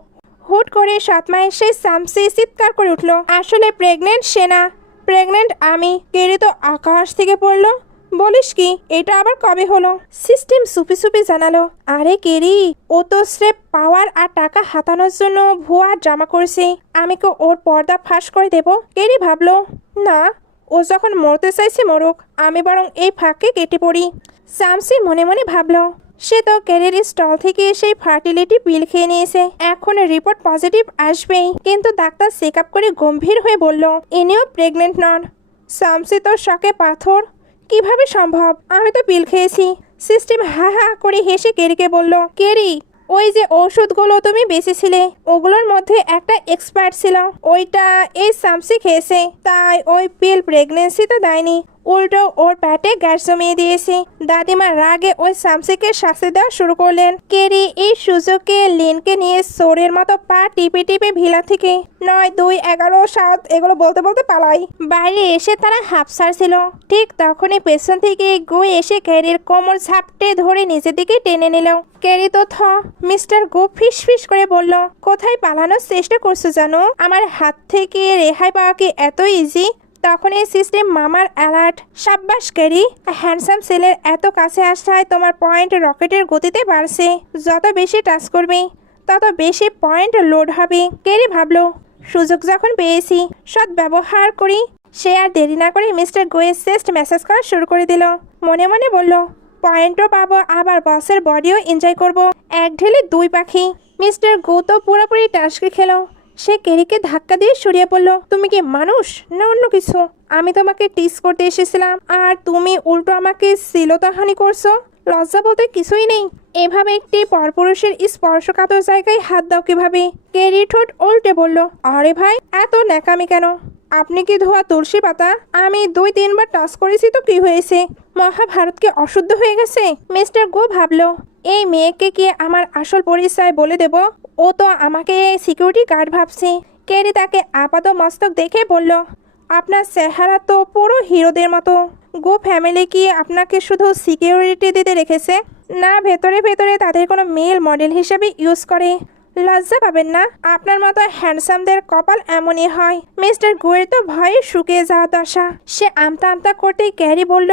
হুট করে সাতমা এসে সামসি চিৎকার করে উঠল, আসলে প্রেগনেন্ট সে না, প্রেগনেন্ট আমি। কেরি তো আকাশ থেকে পড়লো। বলিস কি, এটা আবার কবে হলো? সিস্টেম সুপি সুপি জানালো, আরে কেরি, ও তো স্রেফ পাওয়ার আর টাকা হাতানোর জন্য ভুয়া ড্রামা করছে, আমি কি ওর পর্দা ফাঁস করে দেব? কেরি ভাবলো, না, ও যখন মরতে চাইছে মরুক, আমি বরং এই ফাঁকে কেটে পড়ি। সামসি মনে মনে ভাবলো, সে তো ক্যারির স্টল থেকে সেই ফার্টিলিটি পিল খেয়ে নিয়েছে, এখন রিপোর্ট পজিটিভ আসবেই। কিন্তু ডাক্তার চেক আপ করে গম্ভীর হয়ে বলল, ইনিও প্রেগনেন্ট নন। সামসি তো শকে পাথর, কিভাবে সম্ভব? আমি তো পিল খেয়েছি। সিস্টেম হা হা করে হেসে কেরিকে বলল, কেরি, ওই যে ওষুধগুলো তুমি বেঁচেছিলে ওগুলোর মধ্যে একটা এক্সপায়ার ছিল, ওইটা এই সামসি খেয়েছে, তাই ওই পিল প্রেগনেন্সি তো দেয়নি, উল্টো ওর পেটে গ্যাস জমিয়ে দিয়েছে। দাদিমা রাগে ওই সামসিকে শাস্তি দেওয়া শুরু করলেন। কেরি এই সুযোগে লিনকে নিয়ে সোরের মতো পা টিপে টিপে ভিলা থেকে 9, 2, 11, 7 এগুলো বলতে বলতে পালাই। বাইরে এসে তারা হাফ ছাড়ছিল। ঠিক তখনই পেছন থেকে গু এসে ক্যারির কোমর ঝাপটে ধরে নিচের দিকে টেনে নিল। ক্যারি তো মিস্টার গু ফিস ফিস করে বলল, কোথায় পালানোর চেষ্টা করছো জানো? আমার হাত থেকে রেহাই পাওয়া কি এত ইজি? তখন এই সিস্টেম মামার অ্যালার্ট, সাব্বাস ক্যারি, হ্যান্ডসাম সেলের এত কাছে আসায় তোমার পয়েন্ট রকেটের গতিতে বাড়ছে, যত বেশি টাচ করবে তত বেশি পয়েন্ট লোড হবে। ক্যারি ভাবলো, সুযোগ যখন পেয়েছি সৎ ব্যবহার করি। সে আর দেরি না করে মিস্টার গোয়ের চেস্ট মেসেজ করা শুরু করে দিল। মনে মনে বলল, পয়েন্টও পাবো, আবার বসের বডিও এনজয় করব, এক ঢেলে দুই পাখি। মিস্টার গো তো পুরোপুরি টাস্কে খেলো। সে কেরিকে ধাক্কা দিয়ে সরিয়ে পড়ল, তুমি কি মানুষ না অন্য কিছু? আমি তোমাকে টিস করতে এসেছিলাম আর তুমি উল্টো আমাকে শ্লীলতাহানি করছো, লজ্জা বলতে কিছুই নেই। এভাবে একটি পরপুরুষের স্পর্শকাতর জায়গায় হাত দাও কিভাবে? কেরি ঠোঁট উল্টে বলল, আরে ভাই এত ন্যাকামি কেন? আপনি কি ধোয়া তুলসী পাতা? আমি 2-3 বার টাচ করেছি তো কি হয়েছে? মহাভারত কি অশুদ্ধ হয়ে গেছে? মিস্টার গো ভাবলো, এই মেয়েকে কি আমার আসল পরিচয় বলে দেব? ও তো আমাকে সিকিউরিটি গার্ড ভাবছে। কেরি তাকে আপাত মস্তক দেখে বলল, আপনার চেহারা তো পুরো হিরোদের মতো। গো ফ্যামিলি কি আপনাকে শুধু সিকিউরিটি দিতে রেখেছে? না, ভেতরে ভেতরে তাদের কোনো মেল মডেল হিসেবে ইউজ করে। লজ্জা পাবেন না, আপনার মতো হ্যান্ডসামদের কপাল এমনই হয়। মিস্টার গুয়ের তো ভয়ে শুকিয়ে যাওয়া দশা। সে আমতা আমতা করতেই ক্যারি বলল,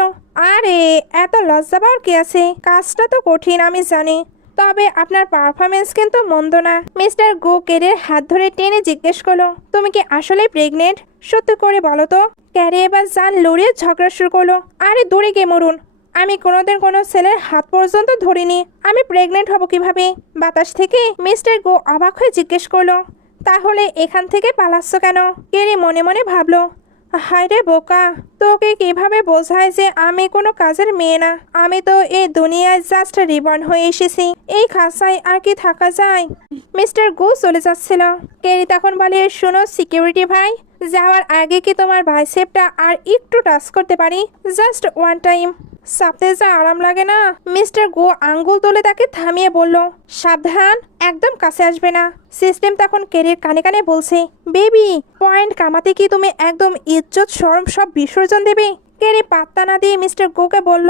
আরে এত লজ্জা পাওয়ার কি আছে? কাজটা তো কঠিন আমি জানি, তবে আপনার পারফরমেন্স কিন্তু মন্দ না। মিস্টার গো ক্যারির হাত ধরে টেনে জিজ্ঞেস করলো, তুমি কি আসলে প্রেগনেন্ট? সত্যি করে বলো তো। ক্যারি এবার জান লড়িয়ে ঝগড়া শুরু করলো, আরে দূরে গে মরুন, আমি কোনোদিন কোনো ছেলের হাত পর্যন্ত ধরিনি, আমি প্রেগনেন্ট হব কিভাবে? বাতাস থেকে? মিস্টার গো অবাক হয়ে জিজ্ঞেস করলো, তাহলে এখান থেকে পালাচ্ছ কেন? কেরি মনে মনে ভাবলো, হায় রে বোকা, তোকে কিভাবে বোঝায় যে আমি কোনো কাজের মেয়ে না? আমি তো এই দুনিয়ায় জাস্ট রিবর্ন হয়ে এসেছি, এই খাঁচায় আর কি থাকা যায়? মিস্টার গো চলে যাচ্ছিল। কেরি তখন বলে, শোনো সিকিউরিটি ভাই, যাওয়ার আগে কি তোমার বাইসেপটা আর একটু টাচ করতে পারি? Just one time. চাপতে যা আরাম লাগে না। মিস্টার গো আঙ্গুল তুলে তাকে থামিয়ে বলল, সাবধান, একদম কাছে আসবে না। সিস্টেম তখন কেরির কানে কানে বলছে, বেবি, পয়েন্ট কামাতে কি তুমি একদম ইজ্জত শরম সব বিসর্জন দেবে? কেরি পাত্তা না দিয়ে মিস্টার গোকে বলল,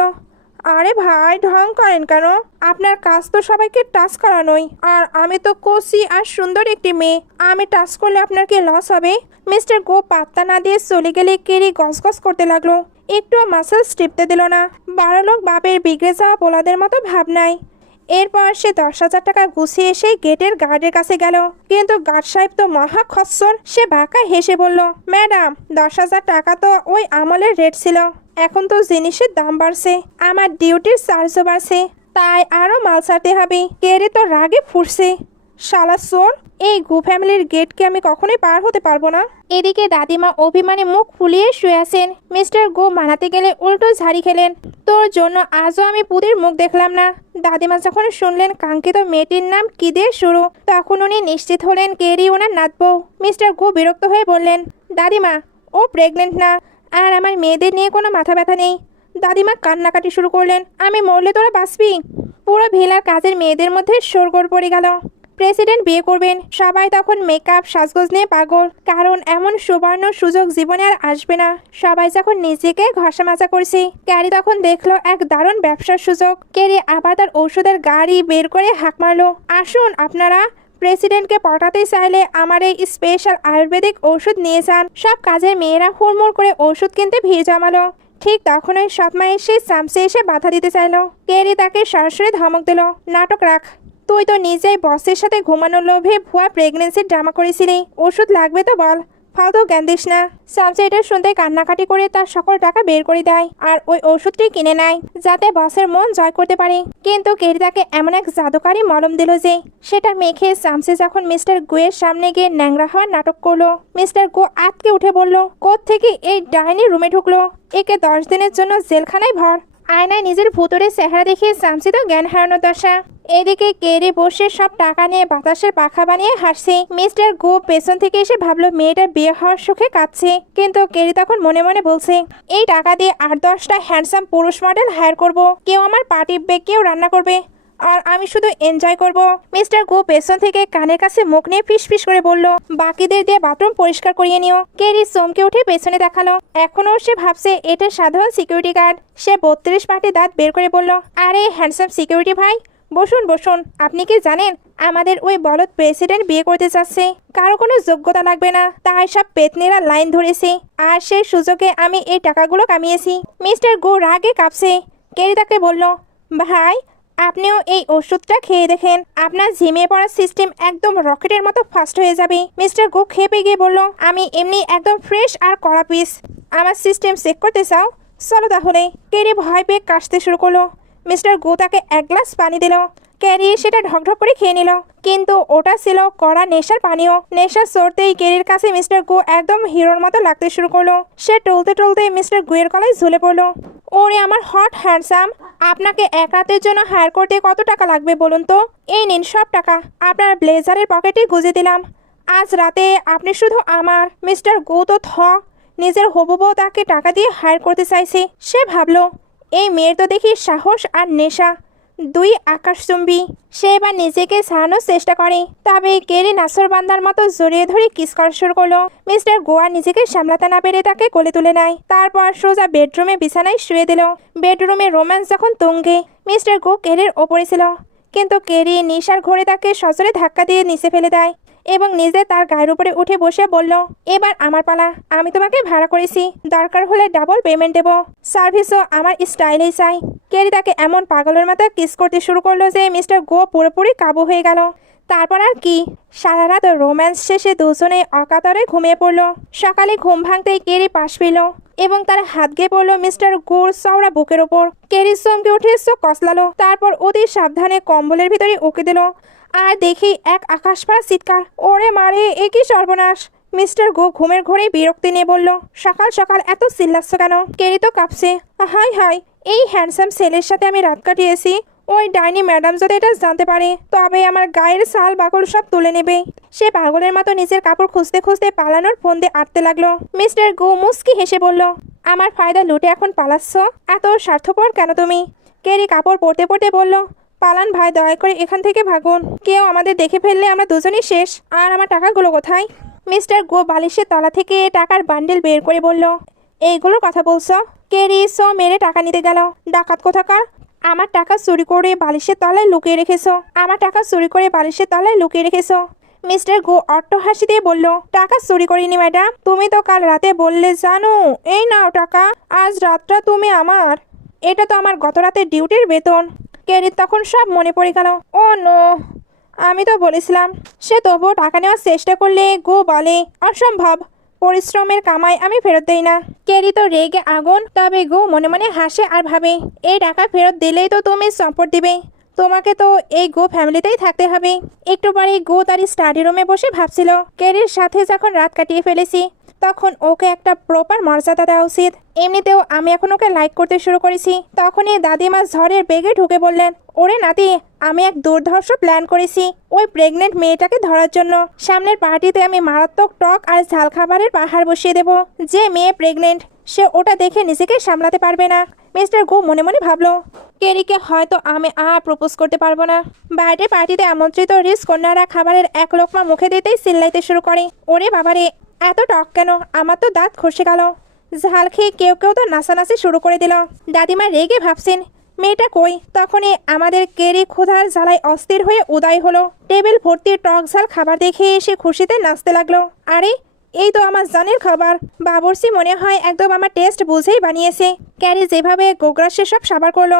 আরে ভাই ঢং করেন কেন? আপনার কাজ তো সবাইকে টাচ করানোই, আর আমি তো কোসি আর সুন্দর একটি মেয়ে, আমি টাচ করলে আপনার কি লস হবে? মিস্টার গো পাত্তা না দিয়ে চলে গেলে কেরি গসগস করতে লাগলো, একটু মাসেলস টিপতে দিল না। 12 লোক বাপের বিগড়ে যাওয়া পোলাদের মতো ভাবনায়। এরপর সে 10,000 টাকা গুছিয়ে সেই গেটের গার্ডের কাছে গেল, কিন্তু গার্ড সাহেব তো মহা খচ্চর। সে বাঁকা হেসে বলল, ম্যাডাম 10,000 টাকা তো ওই আমলের রেট ছিল, এখন তো জিনিসের দাম বাড়ছে, আমার ডিউটির চার্জও বাড়ছে, তাই আরো মাল ছাড়তে হবে। কেরে তো রাগে ফুটছে, শালা চোর, এই গু ফ্যামিলির গেটকে আমি কখনোই পার হতে পারবো না। এদিকে দাদিমা অভিমানে মুখ ফুলিয়ে শুয়ে আছেন। মিস্টার গো মানাতে গেলে উল্টো ঝাড়ি খেলেন, তোর জন্য আজও আমি পুতির মুখ দেখলাম না। দাদিমা যখন শুনলেন কাঙ্ক্ষিত মেয়েটির নাম কি দিয়ে শুরু, তখন উনি নিশ্চিত হলেন কেরি ওনার নাতবউ। মিস্টার গো বিরক্ত হয়ে বললেন, দাদিমা ও প্রেগনেন্ট না, আর আমার মেয়েদের নিয়ে কোনো মাথা ব্যথা নেই। দাদিমা কান্নাকাটি শুরু করলেন, আমি মরলে তোরা বাঁচবি। পুরো ভিলার কাজের মেয়েদের মধ্যে শোরগোল পড়ে গেল। প্রেসিডেন্ট বিয়ে করবেন, সবাই তখন মেকআপ সাজগোজ নিয়ে পাগল, কারণ এমন সুবর্ণ সুযোগ জীবনে আর আসবে না। সবাই যখন নিজেকে ঘষা মাজা করছে, ক্যারি তখন দেখলো এক দারুণ ব্যবসার সুযোগ। ক্যারি আবার তার ঔষধের গাড়ি বের করে হাঁক মারলো, আসুন আপনারা, প্রেসিডেন্টকে পটাতে চাইলে আমার এই স্পেশাল আয়ুর্বেদিক ওষুধ নিয়ে যান। সব কাজের মেয়েরা হুড়মুড় করে ওষুধ কিনতে ভিড় জমালো। ঠিক তখনই সৎমা এসে চামচে এসে বাধা দিতে চাইলো। ক্যারি তাকে সরাসরি ধমক দিল, নাটক রাখ, তুই তো নিজেই বসের সাথে ঘুমানোর লোভে ভুয়া প্রেগনেন্সির ড্রামা করেছিলি, ওষুধ লাগবে তো বল, ফালতু জ্ঞান দিস না। সামসে এটা শুনতে কান্নাকাটি করে তার সকল টাকা বের করে দেয় আর ওই ওষুধটি কিনে নেয়, যাতে বসের মন জয় করতে পারে। কিন্তু কেরি তাকে এমন এক জাদুকারী মলম দিল যে সেটা মেখে সামসে যখন মিস্টার গুয়ের সামনে গিয়ে ন্যাংরা হওয়ার নাটক করলো, মিস্টার গু আটকে উঠে বলল, কোত্থেকে এই ডাইনি রুমে ঢুকলো, একে 10 দিনের জন্য জেলখানায় ভর। আয়নায় নিজের ভুতুরে চেহারা দেখে সামসি তো জ্ঞান হারানোর দশা। এদিকে কেরি বসে সব টাকা নিয়ে বাতাসের পাখা বানিয়ে হাসছে। মিস্টার গো পেছন থেকে এসে ভাবলো মেয়েটা বিয়ে হওয়ার সুখে কাঁদছে, কিন্তু কেরি তখন মনে মনে বলছে, এই টাকা দিয়ে 8-10টা হ্যান্ডসাম পুরুষ মডেল হায়ার করব, কেউ আমার পা টিপবে, কেউ রান্না করবে, আর আমি শুধু এনজয় করব। মিস্টার গো পেছন থেকে কানের কাছে মুখ নিয়ে ফিস ফিস করে বলল, বাকিদের দিয়ে বাথরুম পরিষ্কার করিয়ে নিও। কেরি চমকে উঠে পেছনে দেখালো, এখনো সে ভাবছে এটা সাধারণ সিকিউরিটি গার্ড। সে 32 পাটি দাঁত বের করে বলল, আরে হ্যান্ডসাম সিকিউরিটি ভাই, বসুন বসুন, আপনি কি জানেন আমাদের ওই বলদ প্রেসিডেন্ট বিয়ে করতে চাচ্ছে, কারো কোনো যোগ্যতা লাগবে না, তাই সব পেতনিরা লাইন ধরেছে, আর সেই সুযোগে আমি এই টাকাগুলো কামিয়েছি। মিস্টার গো রাগে কাঁপছে। কেরি তাকে বলল, ভাই আপনিও এই ওষুধটা খেয়ে দেখেন, আপনার ঝিমিয়ে পড়ার সিস্টেম একদম রকেটের মতো ফাস্ট হয়ে যাবে। মিস্টার গো খেপে গিয়ে বলল, আমি এমনি একদম ফ্রেশ আর কড়া পিস, আমার সিস্টেম চেক করতে চাও, চলো তাহলে। কেরি ভয় পেয়ে কাশতে শুরু করলো। মিস্টার গো তাকে 1 গ্লাস পানি দিল। ক্যারি সেটা ঢকঢক করে খেয়ে নিল, কিন্তু ওটা ছিল কড়া নেশার পানীয়। নেশা চড়তেই কেরির কাছে মিস্টার গো একদম হিরোর মতো লাগতে শুরু করলো। সে টলতে টলতে মিস্টার গুয়ের গলায় ঝুলে পড়লো। ওরে আমার হট হ্যান্ডসাম, আপনাকে 1 রাতের জন্য হায়ার করতে কত টাকা লাগবে বলুন তো? এই নিন সব টাকা, আপনার ব্লেজারের পকেটে গুজে দিলাম। আজ রাতে আপনি শুধু আমার। মিস্টার গো তো নিজের হবু বউ তাকে টাকা দিয়ে হায়ার করতে চাইছে। সে ভাবলো, এই মেয়ের তো দেখি সাহস আর নেশা 2 আকাশচুম্বী। সে এবার নিজেকে সারানোর চেষ্টা করে, তবে কেরি নাসর বান্দার মতো জড়িয়ে ধরে কিস করা শুরু করলো। মিস্টার গোয়া নিজেকে সামলাতে না পেরে তাকে কোলে তুলে নেয়, তারপর সোজা বেডরুমে বিছানায় শুয়ে দিল। বেডরুমে রোম্যান্স যখন তুঙ্গে, মিস্টার গো কেরির ওপরে ছিল, কিন্তু কেরি নিশার ঘরে তাকে সজোরে ধাক্কা দিয়ে নিচে ফেলে দেয় এবং নিজে তার গায়ের উপরে উঠে বসে বলল, এবার আমার পালা, আমি তোমাকে ভাড়া করেছি, দরকার হলে ডাবল পেমেন্ট দেবো, সার্ভিসও আমার স্টাইলেই চাই। কেরি তাকে এমন পাগলের মতো কিস করতে শুরু করলো যে মিস্টার গো পুরোপুরি কাবু হয়ে গেল। তারপর আর কি, সারা রাত রোম্যান্স শেষে দুজনে অকাতরে ঘুমিয়ে পড়লো। সকালে ঘুম ভাঙতেই কেরি পাশ পেল এবং তার হাত গিয়ে পড়লো মিস্টার গোর চওড়া বুকের ওপর। কেরি চমকে উঠে চোখ কসলালো, তারপর অতি সাবধানে কম্বলের ভিতরে উকে দিল, আর দেখি এক আকাশ পাড়া চিৎকার, ওরে মারে, এ কি সর্বনাশ। মিস্টার গো ঘুমের ঘরে বিরক্তি নিয়ে বলল, সকাল সকাল এত চিল্লাচ্ছ কেন? কেরি তো কাঁপছে, হাই হাই, এই হ্যান্ডসাম ছেলের সাথে আমি রাত কাটিয়েছি, ওই ডাইনি ম্যাডাম যদি এটা জানতে পারে তবে আমার গায়ের ছাল বাকল সব তুলে নেবে। সে পাগলের মতো নিজের কাপড় খুঁজতে খুঁজতে পালানোর ফন্দে আটতে লাগলো। মিস্টার গো মুস্কি হেসে বলল, আমার ফায়দা লুটে এখন পালাচ্ছ, এত স্বার্থপর কেন তুমি? কেরি কাপড় পরতে পরতে বলল, পালান ভাই, দয়া করে এখান থেকে ভাগুন, কেউ আমাদের দেখে ফেললে আমরা দুজনই শেষ। আর আমার টাকাগুলো কোথায়? মিস্টার গো বালিশের তলা থেকে টাকার বান্ডেল বের করে বলল, এইগুলোর কথা বলছ? কেরি মেরে টাকা নিতে গেল। ডাকাত কোথাকার, আমার টাকা চুরি করে বালিশের তলায় লুকিয়ে রেখেছো, আমার টাকা চুরি করে বালিশের তলায় লুকিয়ে রেখেছো। মিস্টার গো অট্ট হাসি দিয়ে বলল, টাকা চুরি করিনি ম্যাডাম, তুমি তো কাল রাতে বললে জানো, এই নাও টাকা, আজ রাতটা তুমি আমার, এটা তো আমার গত রাতের ডিউটির বেতন। কেরির তখন সব মনে পড়ে গেল। ও নো, আমি তো বলেছিলাম। সে তবুও টাকা নেওয়ার চেষ্টা করলে গো বলে, অসম্ভব, পরিশ্রমের কামাই আমি ফেরত দেই না। কেরি তো রেগে আগুন। তবে গো মনে মনে হাসে আর ভাবে, এই টাকা ফেরত দিলেই তো তুমি সম্পদ দিবে, তোমাকে তো এই গো ফ্যামিলিতেই থাকতে হবে। একটু পরে গো তার স্টাডি রুমে বসে ভাবছিল, কেরির সাথে যখন রাত কাটিয়ে ফেলেছি তখন ওকে একটা প্রপার মর্যাদা দেওয়া উচিত। এমনিতেও আমি এখন ওকে লাইক করতে শুরু করেছি। তখনই দাদিমা ঝড়ের বেগে ঢুকে বললেন, ওরে নাতি, আমি এক দুর্ধর্ষ প্ল্যান করেছি ওই প্রেগনেন্ট মেয়েটাকে ধরার জন্য। সামনের পার্টিতে আমি মারাত্মক টক আর ঝাল খাবারের পাহাড় বসিয়ে দেব। যে মেয়ে প্রেগনেন্ট সে ওটা দেখে নিজেকে সামলাতে পারবে না। মিস্টার গো মনে মনে ভাবলো, কেরিকে হয়তো আমি আর প্রপোজ করতে পারবো না। বাইরের পার্টিতে আমন্ত্রিত রিস কন্যারা খাবারের এক লোকমা মুখে দিতেই চিল্লাইতে শুরু করে, ওরে বাবারে, এত টক কেন, আমার তো দাঁত খসে গেল। ঝাল খেয়ে কেউ কেউ তো নাচানাচি শুরু করে দিল। দাদিমা রেগে ভাবছেন, মেয়েটা কই? তখনই আমাদের কেরি ক্ষুধার জ্বালায় অস্থির হয়ে উদয় হলো। টেবিল ভর্তি টক ঝাল খাবার দেখে এসে খুশিতে নাচতে লাগলো। আরে, এই তো আমার জানের খাবার। বাবুর্চি মনে হয় একদম আমার টেস্ট বুঝেই বানিয়েছে। ক্যারি যেভাবে গোগ্রাসে সব সাবার করলো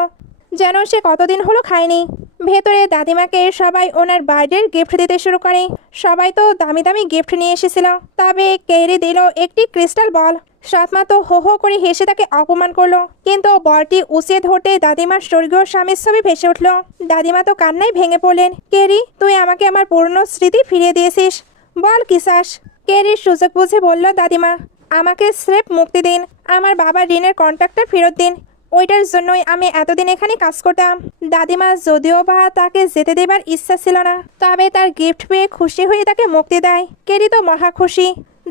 যেন সে কতদিন হলো খায়নি। ভেতরে দাদিমাকে সবাই ওনার বার্থডের গিফট দিতে শুরু করে। সবাই তো দামি দামি গিফট নিয়ে এসেছিল, তবে ক্যারি দিল একটি ক্রিস্টাল বল। সৎমা তো হো হো করে হেসে তাকে অপমান করলো, কিন্তু বলটি উঁচিয়ে ধরতে দাদিমার স্বর্গীয় স্বামীর ছবি ভেসে উঠল। দাদিমা তো কান্নায় ভেঙে পড়লেন। ক্যারি, তুই আমাকে আমার পুরনো স্মৃতি ফিরিয়ে দিয়েছিস, বল কি চাস? ক্যারির সুযোগ বুঝে বলল, দাদিমা, আমাকে স্রেফ মুক্তি দিন, আমার বাবার ঋণের কন্ট্রাক্টটা ফেরত দিন, ওইটার জন্যই আমি এতদিন এখানে কাজ করতাম। দাদিমা যদিও বা তাকে যেতে দেবার ইচ্ছা ছিল না, তবে তার গিফট পেয়ে খুশি হয়ে তাকে মুক্তি দেয়। ক্যারি তো মহা খুশি।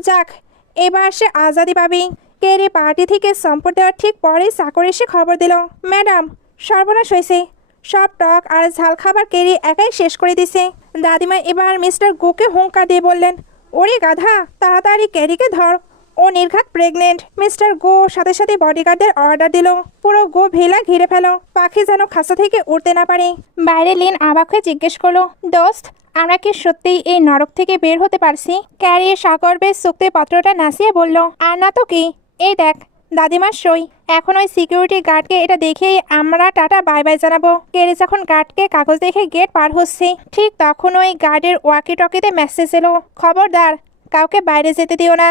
যাক, এবার সে আজাদি পাবে। ক্যারি পার্টি থেকে সম্পদ দেওয়ার ঠিক পরেই চাকর এসে খবর দিল, ম্যাডাম, সর্বনাশ হয়েছে, সব টক আর ঝাল খাবার ক্যারি একাই শেষ করে দিছে। দাদিমা এবার মিস্টার গোকে হুঙ্কার দিয়ে বললেন, ওরে গাধা, তাড়াতাড়ি ক্যারিকে ধর, ও নির্ঘাত প্রেগনেন্ট। মিস্টার গো সাথে সাথে বডিগার্ডদের অর্ডার দিল, পুরো গো ভেলা ঘিরে ফেলো, পাখি যেন খাঁচা থেকে উঠতে না পারে। বাইরে লিন অবাক হয়ে জিজ্ঞেস করলো, দোস্ত, আমরা কি সত্যিই এই নরক থেকে বের হতে পারছি? ক্যারি সাগরবে চুক্তিপত্রটা নাচিয়ে বলল, আর না তো কি, এই দেখ দাদিমার সই। এখন ওই সিকিউরিটি গার্ডকে এটা দেখেই আমরা টাটা বাই বাই জানাবো। ক্যারি যখন গার্ডকে কাগজ দেখে গেট পার হচ্ছে, ঠিক তখন ওই গার্ডের ওয়াকি টকিতে মেসেজ এলো, খবরদার, কাউকে বাইরে যেতে দিও না।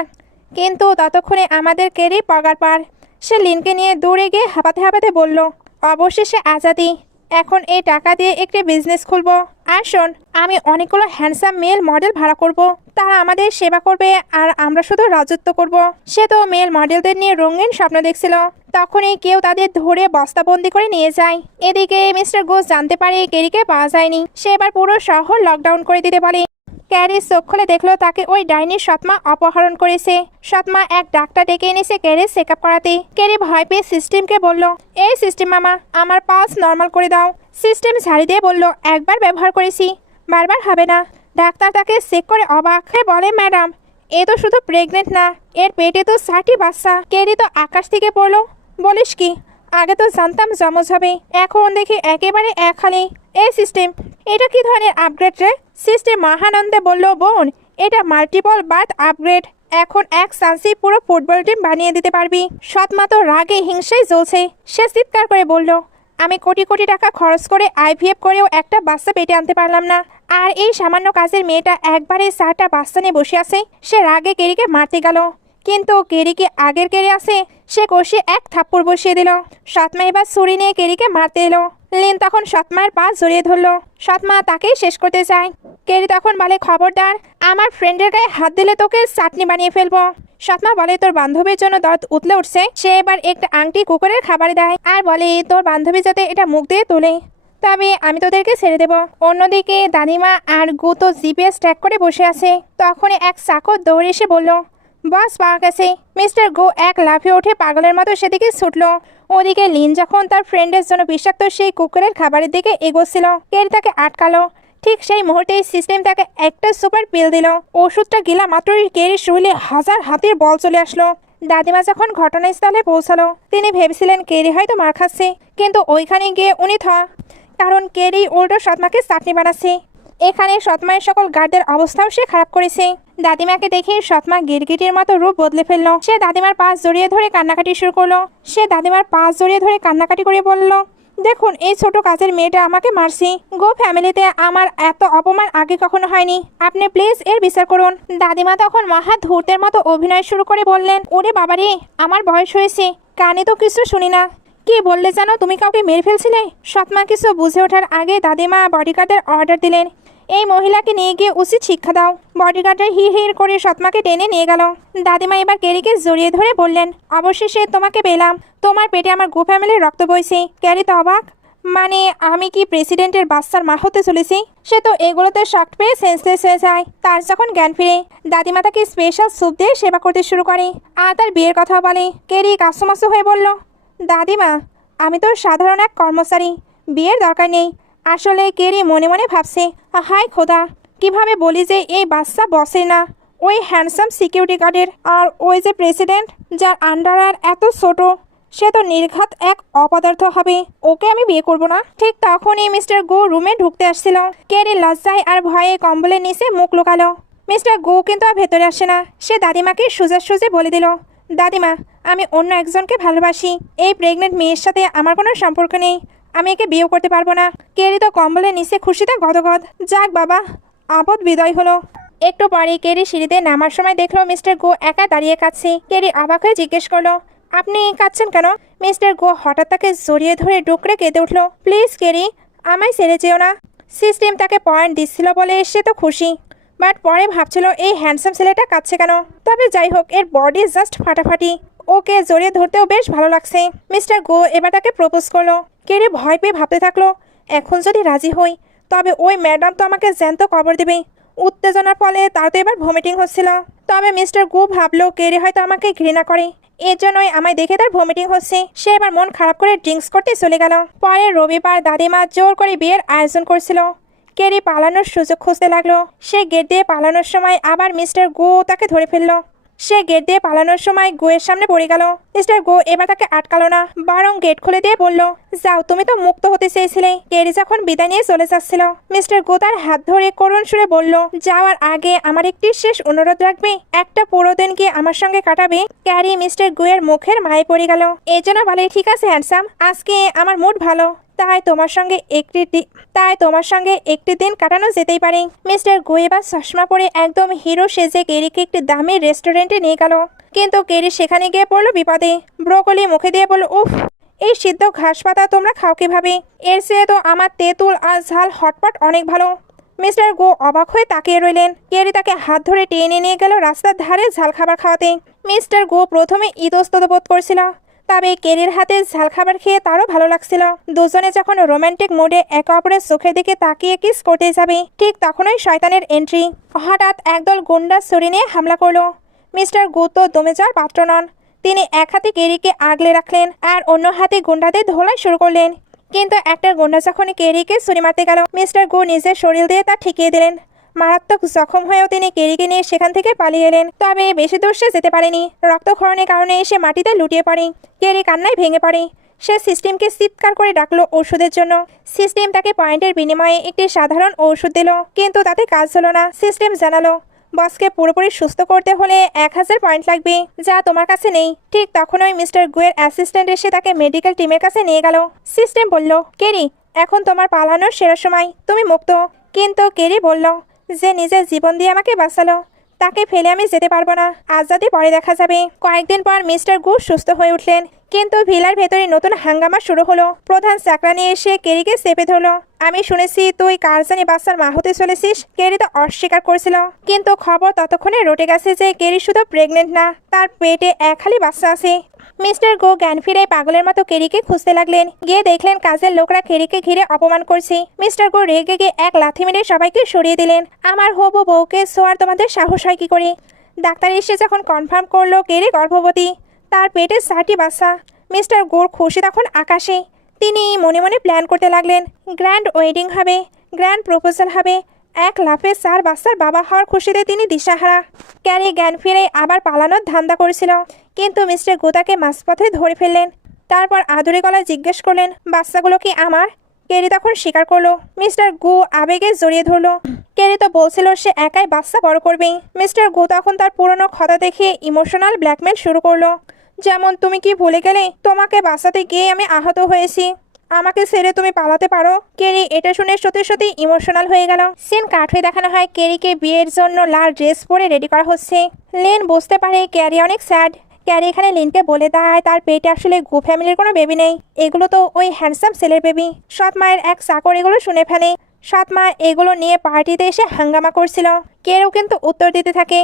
কিন্তু ততক্ষণে আমাদের ক্যারি পগার পার। সে লিনকে নিয়ে দূরে গিয়ে হাঁপাতে হাঁপাতে বলল, অবশেষে আজাদি, এখন এই টাকা দিয়ে একটি বিজনেস খুলবো। আর শোন, আমি অনেকগুলো হ্যান্ডসাম মেল মডেল ভাড়া করব, তারা আমাদের সেবা করবে আর আমরা শুধু রাজত্ব করব। সে তো মেল মডেলদের নিয়ে রঙিন স্বপ্ন দেখছিল, তখনই কেউ তাদের ধরে বস্তাবন্দি করে নিয়ে যায়। এদিকে মিস্টার ঘোষ জানতে পারে ক্যারিকে পাওয়া যায়নি। সে এবার পুরো শহর লকডাউন করে দিতে বলে। ক্যারি চোখ খুলে দেখলো তাকে ওই ডাইনির সৎমা অপহরণ করেছে। সৎমা এক ডাক্তার ডেকে এনেছে ক্যারির চেক আপ করাতে। ক্যারি ভয় পেয়ে সিস্টেমকে বলল, এই সিস্টেম মামা, আমার পালস নর্মাল করে দাও। সিস্টেম ঝাড়ি দিয়ে বলল, একবার ব্যবহার করেছি, বারবার হবে না। ডাক্তার তাকে চেক করে অবাক হয়ে বলে, ম্যাডাম, এ তো শুধু প্রেগনেন্ট না, এর পেটে তো 60টি বাচ্চা। ক্যারি তো আকাশ থেকে পড়লো, বলিস কি, আগে তো জানতাম জমজ হবে, এখন দেখি একেবারে এক হালি। এই সিস্টেম, এটা কি ধরনের আপগ্রেড রে? সিস্টেম মহানন্দে বলল, বোন, এটা মাল্টিপল বার্থ আপগ্রেড, এখন এক চান্সেই পুরো ফুটবল টিম বানিয়ে দিতে পারবি। সৎমা তো রাগে হিংসায় জ্বলছে। সে চিৎকার করে বলল, আমি কোটি কোটি টাকা খরচ করে আইভিএফ করেও একটা বাচ্চা পেটে আনতে পারলাম না, আর এই সামান্য কাজের মেয়েটা একবারে 4টা বাচ্চা নিয়ে বসে আছে। সে রাগে ক্যারিকে মারতে গেল, কিন্তু ক্যারি কি আগের ক্যারি আছে? সে কষিয়ে এক থাপ্পড় বসিয়ে দিল। সৎমা এবার ছুরি নিয়ে ক্যারিকে মারতে এলো। লিন তখন সৎমার পা জড়িয়ে ধরলো। সৎমা তাকেই শেষ করতে চায়। ক্যারি তখন বলে, খবরদার, আমার ফ্রেন্ডের গায়ে হাত দিলে তোকে চাটনি বানিয়ে ফেলবো। সৎমা বলে, তোর বান্ধবীর জন্য দরদ উতলে উঠছে। সে এবার একটা আংটি কুকুরের খাবার দেয় আর বলে, তোর বান্ধবী যাতে এটা মুখ দিয়ে তোলে, তবে আমি তোদেরকে ছেড়ে দেব। অন্যদিকে দাদিমা আর গু তো জিপিএস ট্র্যাক করে বসে আছে। তখনই এক চাকর দৌড়ে এসে বলল, বস পাওয়া গেছে। মিস্টার গো এক লাফিয়ে উঠে পাগলের মতো সেদিকে ছুটল। ওদিকে লিন যখন তার ফ্রেন্ডের জন্য বিষাক্ত সেই কুকুরের খাবারের দিকে এগোচ্ছিল, ক্যারি তাকে আটকালো। ঠিক সেই মুহূর্তে সিস্টেম তাকে একটা সুপার পিল দিল। ওষুধটা গিলা মাত্রই ক্যারির শরীরে হাজার হাতির বল চলে আসলো। দাদিমা যখন ঘটনাস্থলে পৌঁছালো, তিনি ভেবেছিলেন ক্যারি হয়তো মার খাচ্ছে, কিন্তু ওইখানে গিয়ে উনি কারণ ক্যারি উল্টো সৎমাকে চাটনি বানাচ্ছে। এখানে সৎমায়ের সকল গার্ডদের অবস্থাও সে খারাপ করেছে। দাদিমাকে দেখে সৎমা গিরগিটির মতো রূপ বদলে ফেললো। সে দাদিমার পাশ জড়িয়ে ধরে কান্নাকাটি শুরু করলো। সে দাদিমার পাশ জড়িয়ে ধরে কান্নাকাটি করে বলল, দেখুন এই ছোট কাজের মেয়েটা আমাকে মারছে। গো ফ্যামিলিতে আমার এত অপমান আগে কখনো হয়নি। আপনি প্লিজ এর বিচার করুন। দাদিমা তখন মহা ধূর্তের মতো অভিনয় শুরু করে বললেন, ওরে বাবারে, আমার বয়স হয়েছে, কানে তো কিছু শুনি না। কি বললে জানো, তুমি কাউকে মেরে ফেলছিলে? সৎমা কিছু বুঝে ওঠার আগে দাদিমা বডিগার্ডের অর্ডার দিলেন, এই মহিলাকে নিয়ে গিয়ে উচিত শিক্ষা দাও। বডিগার্ডের হির হির করে সৎমাকে টেনে নিয়ে গেল। দাদিমা এবার ক্যারিকে জড়িয়ে ধরে বললেন, অবশেষে তোমাকে পেলাম। তোমার পেটে আমার গো ফ্যামিলির রক্ত বইছে। ক্যারি তো অবাক, মানে আমি কি প্রেসিডেন্টের বাচ্চার মা হতে চলেছি? সে তো এগুলোতে শক পেয়ে সেন্সলেস হয়ে যায়। তার যখন জ্ঞান ফিরে, দাদিমা তাকে স্পেশাল স্যুপ দিয়ে সেবা করতে শুরু করে আর তার বিয়ের কথাও বলে। ক্যারি কাসুমাসু হয়ে বলল, দাদিমা আমি তো সাধারণ এক কর্মচারী, বিয়ের দরকার নেই। আসলে ক্যারি মনে মনে ভাবছে, হায় খোদা, কিভাবে বলি যে এই বাচ্চা বসে না, ওই হ্যান্ডসাম সিকিউরিটি গার্ডের। আর ওই যে প্রেসিডেন্ট, যার আন্ডার আর এত ছোট, সে তো নির্ঘাত এক অপদার্থ হবে। ওকে আমি বিয়ে করব না। ঠিক তখনই মিস্টার গো রুমে ঢুকতে আসছিল। ক্যারি লজ্জায় আর ভয়ে কম্বলের নিচে মুখ লুকালো। মিস্টার গো কিন্তু আর ভেতরে আসে না। সে দাদিমাকে সোজাসুজি বলে দিল, দাদিমা আমি অন্য একজনকে ভালোবাসি। এই প্রেগনেন্ট মেয়ের সাথে আমার কোনো সম্পর্ক নেই। আমি একে বিয়েও করতে পারবো না। ক্যারি তো কম্বলের নিচে খুশিতে গদগদ। যাক বাবা, আপদ বিদায় হলো। একটু পরে ক্যারি সিঁড়িতে নামার সময় দেখলো মিস্টার গো একা দাঁড়িয়ে কাঁদছে। ক্যারি অবাক হয়ে জিজ্ঞেস করলো, আপনি কাঁদছেন কেন? মিস্টার গো হঠাৎ তাকে জড়িয়ে ধরে ডুকরে কেঁদে উঠলো, প্লিজ ক্যারি, আমায় ছেড়ে যেও না। সিস্টেম তাকে পয়েন্ট দিচ্ছিল বলে সে তো খুশি, বাট পরে ভাবছিল এই হ্যান্ডসাম ছেলেটা কাঁদছে কেন। তবে যাই হোক, এর বডি জাস্ট ফাটাফাটি, ওকে জড়িয়ে ধরতেও বেশ ভালো লাগছে। মিস্টার গো এবার তাকে প্রপোজ করলো। ক্যারি ভয় পেয়ে ভাবতে থাকলো, এখন যদি রাজি হই তবে ওই ম্যাডাম তো আমাকে জ্যান্ত কবর দেবে। উত্তেজনার ফলে তার তো এবার ভমিটিং হচ্ছিল। তবে মিস্টার গো ভাবলো ক্যারি হয়তো আমাকে ঘৃণা করে, এর জন্যই আমায় দেখে তার ভমিটিং হচ্ছে। সে এবার মন খারাপ করে ড্রিঙ্কস করতে চলে গেল। পরে রবিবার দাদিমা জোর করে বিয়ের আয়োজন করছিল। ক্যারি পালানোর সুযোগ খুঁজতে লাগলো। সে গেট দিয়ে পালানোর সময় আবার মিস্টার গো তাকে ধরে ফেললো। সে গেট দিয়ে পালানোর সময় গোয়ের সামনে পড়ে গেল। মিস্টার গো এবার তাকে আটকালো না, বরং গেট খুলে দিয়ে বলল, যাও, তুমি তো মুক্ত হতে চেয়েছিলে। ক্যারি যখন বিদায় নিয়ে চলে যাচ্ছিল, মিস্টার গো তার হাত ধরে করুণ সুরে বলল, যাওয়ার আগে আমার একটি শেষ অনুরোধ রাখবে, একটা পুরো দিন কি আমার সঙ্গে কাটাবে? ক্যারি মিস্টার গোয়ের মুখের মায়ে পড়ে গেল। এই জন্য বলে, ঠিক আছে হ্যান্ডসাম, আজকে আমার মুড ভালো, তাই তোমার সঙ্গে একটি দিন কাটানো যেতেই পারে। মিস্টার গো এবার চশমা পরে একদম হিরো সেজে ক্যারিকে একটি দামি রেস্টুরেন্টে নিয়ে গেল। কিন্তু ক্যারি সেখানে গিয়ে পড়লো বিপদে। ব্রোকলি মুখে দিয়ে বলল, উফ, এই সিদ্ধ ঘাস পাতা তোমরা খাও কিভাবে? এর চেয়ে তো আমার তেঁতুল আর ঝাল হটপট অনেক ভালো। মিস্টার গো অবাক হয়ে তাকিয়ে রইলেন। ক্যারি তাকে হাত ধরে টেনে নিয়ে গেল রাস্তার ধারে ঝাল খাবার খাওয়াতে। মিস্টার গো প্রথমে ইতস্তত বোধ করছিল, তবে ক্যারির হাতে ঝাল খাবার খেয়ে তারও ভালো লাগছিল। দুজনে যখন রোমান্টিক মুডে একে অপরের চোখের দিকে তাকিয়ে কিস করতে যাবে, ঠিক তখনই শয়তানের এন্ট্রি। হঠাৎ একদল গুন্ডা ছুরি নিয়ে হামলা করলো। মিস্টার গো তো দমে যাওয়ার পাত্র নন। তিনি এক হাতে ক্যারিকে আগলে রাখলেন আর অন্য হাতে গুন্ডাদের ধোলাই শুরু করলেন। কিন্তু একটা গুন্ডা যখন ক্যারিকে ছুরি মারতে গেল, মিস্টার গো নিজের শরীর দিয়ে তা ঠেকিয়ে দিলেন। মারাত্মক জখম হয়েও তিনি ক্যারিকে নিয়ে সেখান থেকে পালিয়ে এলেন। তবে বেশি দূর সে যেতে পারেনি। রক্তক্ষরণের কারণে সে মাটিতে লুটিয়ে পড়ে। ক্যারি কান্নায় ভেঙে পড়ে। সে সিস্টেমকে চিৎকার করে ডাকলো ঔষধের জন্য। সিস্টেম তাকে পয়েন্টের বিনিময়ে একটি সাধারণ ঔষধ দিল, কিন্তু তাতে কাজ হলো না। সিস্টেম জানালো, বসকে পুরোপুরি সুস্থ করতে হলে 1000 পয়েন্ট লাগবে, যা তোমার কাছে নেই। ঠিক তখনই মিস্টার গোয়ের অ্যাসিস্ট্যান্ট এসে তাকে মেডিকেল টিমের কাছে নিয়ে গেল। সিস্টেম বলল, ক্যারি, এখন তোমার পালানোর সেরা সময়, তুমি মুক্ত। কিন্তু ক্যারি বলল, যে নিজের জীবন দিয়ে আমাকে বাঁচালো, তাকে ফেলে আমি যেতে পারবো না। আজাদি পরে দেখা যাবে। কয়েকদিন পর মিস্টার গু সুস্থ হয়ে উঠলেন, কিন্তু ভিলার ভেতরে নতুন হাঙ্গামা শুরু হলো। প্রধান চাকরানি এসে ক্যারিকে চেপে ধরলো। আমি শুনেছি তুই কার জানি বাচ্চার মা হতে চলেছিস। ক্যারি তো অস্বীকার করেছিল, কিন্তু খবর ততক্ষণে রটে গেছে যে ক্যারি শুধু প্রেগনেন্ট না, তার পেটে এক হালি বাচ্চা আছে। মিস্টার গো জ্ঞান ফিরে পাগলের মতো ক্যারিকে খুঁজতে লাগলেন। গিয়ে দেখলেন কাজের লোকরা ক্যারিকে ঘিরে অপমান করছে। মিস্টার গো রেগে গিয়ে এক লাথি মেরে সবাইকে সরিয়ে দিলেন। আমার হবু বউকে ছোঁয়ার তোমাদের সাহস হয় কি করে? ডাক্তার এসে যখন কনফার্ম করলো ক্যারি গর্ভবতী, তার পেটে 4টি বাচ্চা, মিস্টার গোর খুশি তখন আকাশে। তিনি মনে মনে প্ল্যান করতে লাগলেন, গ্র্যান্ড ওয়েডিং হবে, গ্র্যান্ড প্রপোজাল হবে। এক লাফে 4 বাচ্চার বাবা হওয়ার খুশিতে তিনি দিশাহারা। ক্যারি জ্ঞান ফিরে আবার পালানোর ধান্দা করেছিল, কিন্তু মিস্টার গো তাকে মাঝপথে ধরে ফেললেন। তারপর আদুরে গলায় জিজ্ঞেস করলেন, বাচ্চাগুলো কি আমার? ক্যারি তখন স্বীকার করলো। মিস্টার গো আবেগে জড়িয়ে ধরলো। ক্যারি তো বলছিল সে একাই বাচ্চা বড় করবে। মিস্টার গো তখন তার পুরনো ক্ষতা দেখিয়ে ইমোশনাল ব্ল্যাকমেল শুরু করলো, যেমন, তুমি কি ভুলে গেলে তোমাকে বাঁচাতে গিয়ে আমি আহত হয়েছি? আমাকে ছেড়ে তুমি পালাতে পারো? কেরি এটা শুনে সত্যি সত্যি ইমোশনাল হয়ে গেল। সিন কাট হয়ে দেখানো হয় কেরিকে বিয়ের জন্য লাল ড্রেস পরে রেডি করা হচ্ছে। লিন বুঝতে পারে ক্যারি অনেক স্যাড। ক্যারি এখানে লিনকে বলে দেয় তার পেটে আসলে গো ফ্যামিলির কোনো বেবি নেই, এগুলো তো ওই হ্যান্ডসাম ছেলের বেবি। সৎ মায়ের এক চাকর এগুলো শুনে ফেলে। সৎ মা এগুলো নিয়ে পার্টিতে এসে হাঙ্গামা করছিল। কেউ কিন্তু উত্তর দিতে থাকে।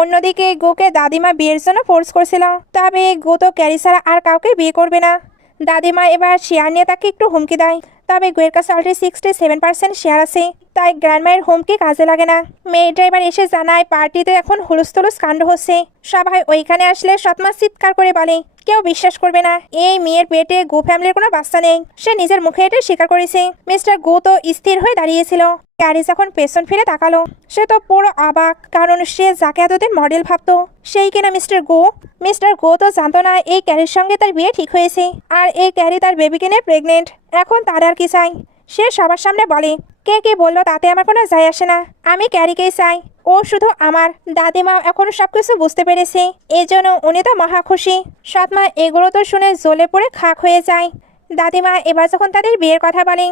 অন্যদিকে গোকে দাদিমা বিয়ের জন্য ফোর্স করছিল, তবে গো তো ক্যারি ছাড়া আর কাউকে বিয়ে করবে না। দাদিমা এবার শেয়ার নিয়ে তাকে একটু হুমকি দেয়, তবে গোয়ের কাছে অলরেডি 67% শেয়ার আছে, তাই গ্র্যান্ডমায়ের হুমকি কাজে লাগে না। মেয়ে ড্রাইভার এসে জানায় পার্টিতে এখন হুলস্থুলুস কাণ্ড হচ্ছে। সবাই ওইখানে আসলে সৎমা চিৎকার করে বলে কেউ বিশ্বাস করবে না, এই মেয়ের পেটে গো ফ্যামিলির কোনো বাচ্চা নেই। সে নিজের মুখে এটা স্বীকার করেছে। মিস্টার গো তো স্থির হয়ে দাঁড়িয়েছিল। ক্যারি যখন পেছন ফিরে তাকালো সে তো পুরো অবাক, কারণ সে যাকে এতদিন মডেল ভাবতো সেই কিনা মিস্টার গো। মিস্টার গো তো জানতো না এই ক্যারির সঙ্গে তার বিয়ে ঠিক হয়েছে, আর এই ক্যারি তার বেবিকে নিয়ে প্রেগনেন্ট। এখন তার আর কি চাই? সে সবার সামনে বলে কে কে বললো তাতে আমার কোনো যায় আসে না, আমি ক্যারিকেই চাই, ও শুধু আমার। দাদিমা এখন সবকিছু বুঝতে পেরেছে, এই জন্য উনি তো মহা খুশি। সৎমা এগুলো তো শুনে জ্বলে পড়ে খাক হয়ে যায়। দাদিমা এবার যখন তাদের বিয়ের কথা বলে,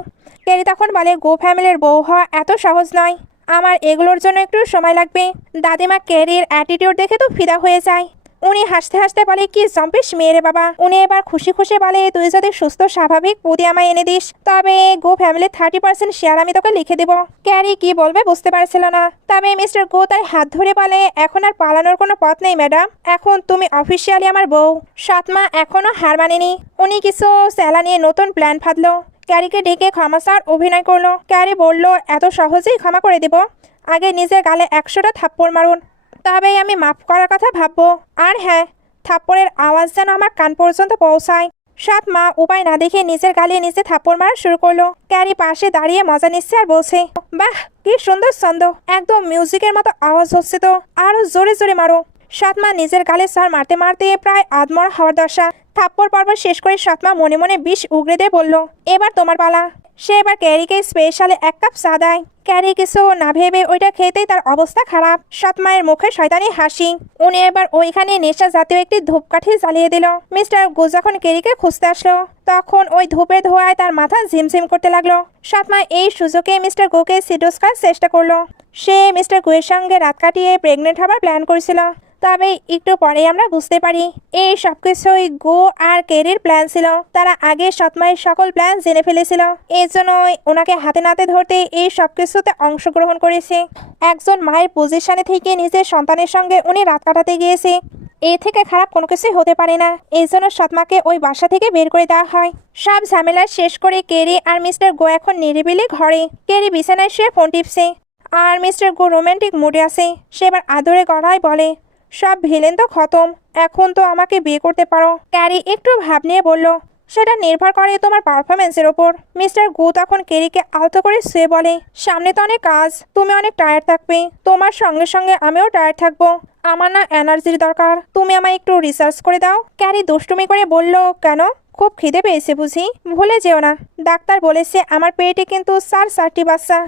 ক্যারি তখন বলে গো ফ্যামিলির বউ হওয়া এত সহজ নয়, আমার এগুলোর জন্য একটু সময় লাগবে। দাদিমা ক্যারির অ্যাটিটিউড দেখে তো ফিদা হয়ে যায়। উনি হাসতে হাসতে বলে কি জম্পিস মেয়েরে বাবা। উনি এবার খুশি খুশি বলে তুই যদি সুস্থ স্বাভাবিক পুদি আমায় এনে দিস, তবে গো ফ্যামিলির 30% শেয়ার আমি তোকে লিখে দিব। ক্যারি কি বলবে বুঝতে পারছিল না, তবে মিস্টার গো তার হাত ধরে বলে এখন আর পালানোর কোনো পথ নেই ম্যাডাম, এখন তুমি অফিসিয়ালি আমার বউ। সৎমা এখনো হার মানেনি। উনি কিছু স্যালা নিয়ে নতুন প্ল্যান ফাঁদলো। ক্যারিকে ডেকে ক্ষমা চাওয়ার অভিনয় করলো। ক্যারি বলল এত সহজেই ক্ষমা করে দেব, আগে নিজের গালে 100টা থাপ্পড় মারুন, তবেই আমি মাফ করার কথা ভাববো। আর হ্যাঁ, থাপ্পড়ের আওয়াজ যেন আমার কান পর্যন্ত পৌঁছায়। সৎ মা উপায় না দেখে নিজের গালে নিজে থাপ্পড় মারা শুরু করলো। ক্যারি পাশে দাঁড়িয়ে মজা নিচ্ছে আর বলছে বাহ কি সুন্দর ছন্দ, একদম মিউজিকের মতো আওয়াজ হচ্ছে তো, আরো জোরে জোরে মারো। সৎমা নিজের গালে সর মারতে মারতে প্রায় আধমরা হওয়ার দশা। থাপ্পড় পর্ব শেষ করে সৎমা মনে মনে বিষ উগড়ে দিয়ে বলল এবার তোমার পালা। সে এবার ক্যারিকে স্পেশালি 1 কাপ চা দেয়। ক্যারি কিছু না ভেবে ওইটা খেতেই তার অবস্থা খারাপ। সৎমায়ের মুখে শয়তানি হাসি। উনি এবার ওইখানে নেশা জাতীয় একটি ধূপকাঠি জ্বালিয়ে দিল। মিস্টার গো যখন ক্যারিকে খুঁজতে আসলো তখন ওই ধূপের ধোঁয়ায় তার মাথা ঝিমঝিম করতে লাগলো। সৎমা এই সুযোগে মিস্টার গোকে সিডোজ করার চেষ্টা করলো। সে মিস্টার গোয়ের সঙ্গে রাত কাটিয়ে প্রেগনেন্ট হবার প্ল্যান করেছিল, তবে একটু পরে আমরা বুঝতে পারি এই সবকিছুই গো আর ক্যারির প্ল্যান ছিল। তারা আগে সৎমায়ের সকল প্ল্যান জেনে ফেলেছিল, এই জন্যই ওনাকে হাতে নাতে ধরতে এই সবকিছুতে অংশগ্রহণ করেছে। একজন মায়ের পজিশনে থেকে নিজের সন্তানের সঙ্গে উনি রাত কাটাতে গিয়েছে, এ থেকে খারাপ কোনো কিছুই হতে পারে না। এই জন্য সৎমাকে ওই বাসা থেকে বের করে দেওয়া হয়। সব ঝামেলা শেষ করে ক্যারি আর মিস্টার গো এখন নিরিবিলি ঘরে। ক্যারি বিছানায় শুয়ে ফোন টিপছে, আর মিস্টার গো রোমান্টিক মুডে আছে। সে এবার আদরে গড়ায় বলে সব ভিলেন তো খতম, এখন তো আমাকে বিয়ে করতে পারো। ক্যারি একটু ভাব নিয়ে বলল সেটা নির্ভর করে তোমার পারফরমেন্সের ওপর। মিস্টার গু তখন ক্যারিকে আলতো করে শুয়ে বলে সামনে তো অনেক কাজ, তুমি অনেক টায়ার্ড থাকবে, তোমার সঙ্গে সঙ্গে আমিও টায়ার্ড থাকবো, আমার না এনার্জির দরকার, তুমি আমায় একটু রিসার্চ করে দাও। ক্যারি দুষ্টুমি করে বলল কেন, খুব খিদে পেয়েছে বুঝি? ভুলে যেও না ডাক্তার বলেছে আমার পেটে কিন্তু 4টি বাচ্চা।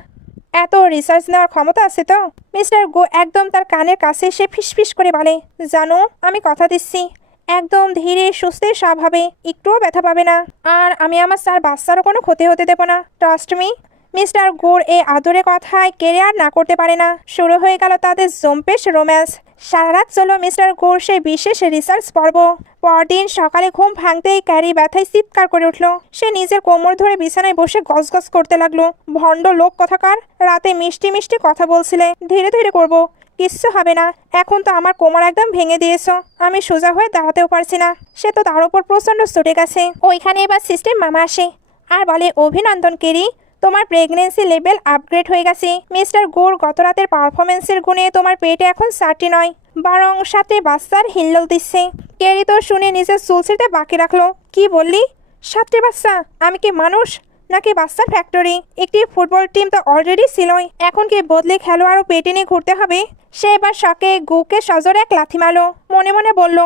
এত রিসার্চ নেওয়ার ক্ষমতা আছে তো? মিস্টার গো একদম তার কানের কাছে এসে ফিসফিস করে বলে জানো আমি কথা দিচ্ছি একদম ধীরে সুস্থে সব হবে, একটুও ব্যথা পাবে না, আর আমি আমার 4 বাচ্চারও কোনো ক্ষতি হতে দেব না, ট্রাস্ট মি। মিস্টার গোর এই আদরে কথায় কেরিয়ার না করতে পারে না। শুরু হয়ে গেল তাদের জম্পেশ রোম্যান্স। সারা রাত চলো মিস্টার গোর সেই বিশেষ রিসার্চ পর্ব। পরদিন সকালে ঘুম ভাঙতেই ক্যারি ব্যথায় চিৎকার করে উঠল। সে নিজের কোমর ধরে বিছানায় বসে গজগজ করতে লাগলো। ভণ্ড লোক কথাকার, রাতে মিষ্টি মিষ্টি কথা বলছিলে, ধীরে ধীরে করবো, কিচ্ছু হবে না। এখন তো আমার কোমর একদম ভেঙে দিয়েছ, আমি সোজা হয়ে দাঁড়াতেও পারছি না। সে তো তার উপর প্রচণ্ড চটে গেছে। ওইখানে এবার সিস্টেম মামা আসে আর বলে অভিনন্দন কেরি, তোমার প্রেগনেন্সি লেভেল আপগ্রেড হয়ে গেছে। মিস্টার গোর গত রাতের পারফরমেন্সের গুণে তোমার পেটে এখন 4টি নয় বরং 7 বাচ্চার হিল্লোল দিচ্ছে। কেরি তো শুনে নিজের চুল ছিঁড়তে বাকি রাখলো। কি বললি? 7টি বাচ্চা? আমি কি মানুষ নাকি বাচ্চার ফ্যাক্টরি? একটি ফুটবল টিম তো অলরেডি ছিলই, এখন কি বদলে খেলোয়াড়ও পেটে নিয়ে ঘুরতে হবে? সে এবার শখে গুকে সজোরে এক লাথি মারলো। মনে মনে বলল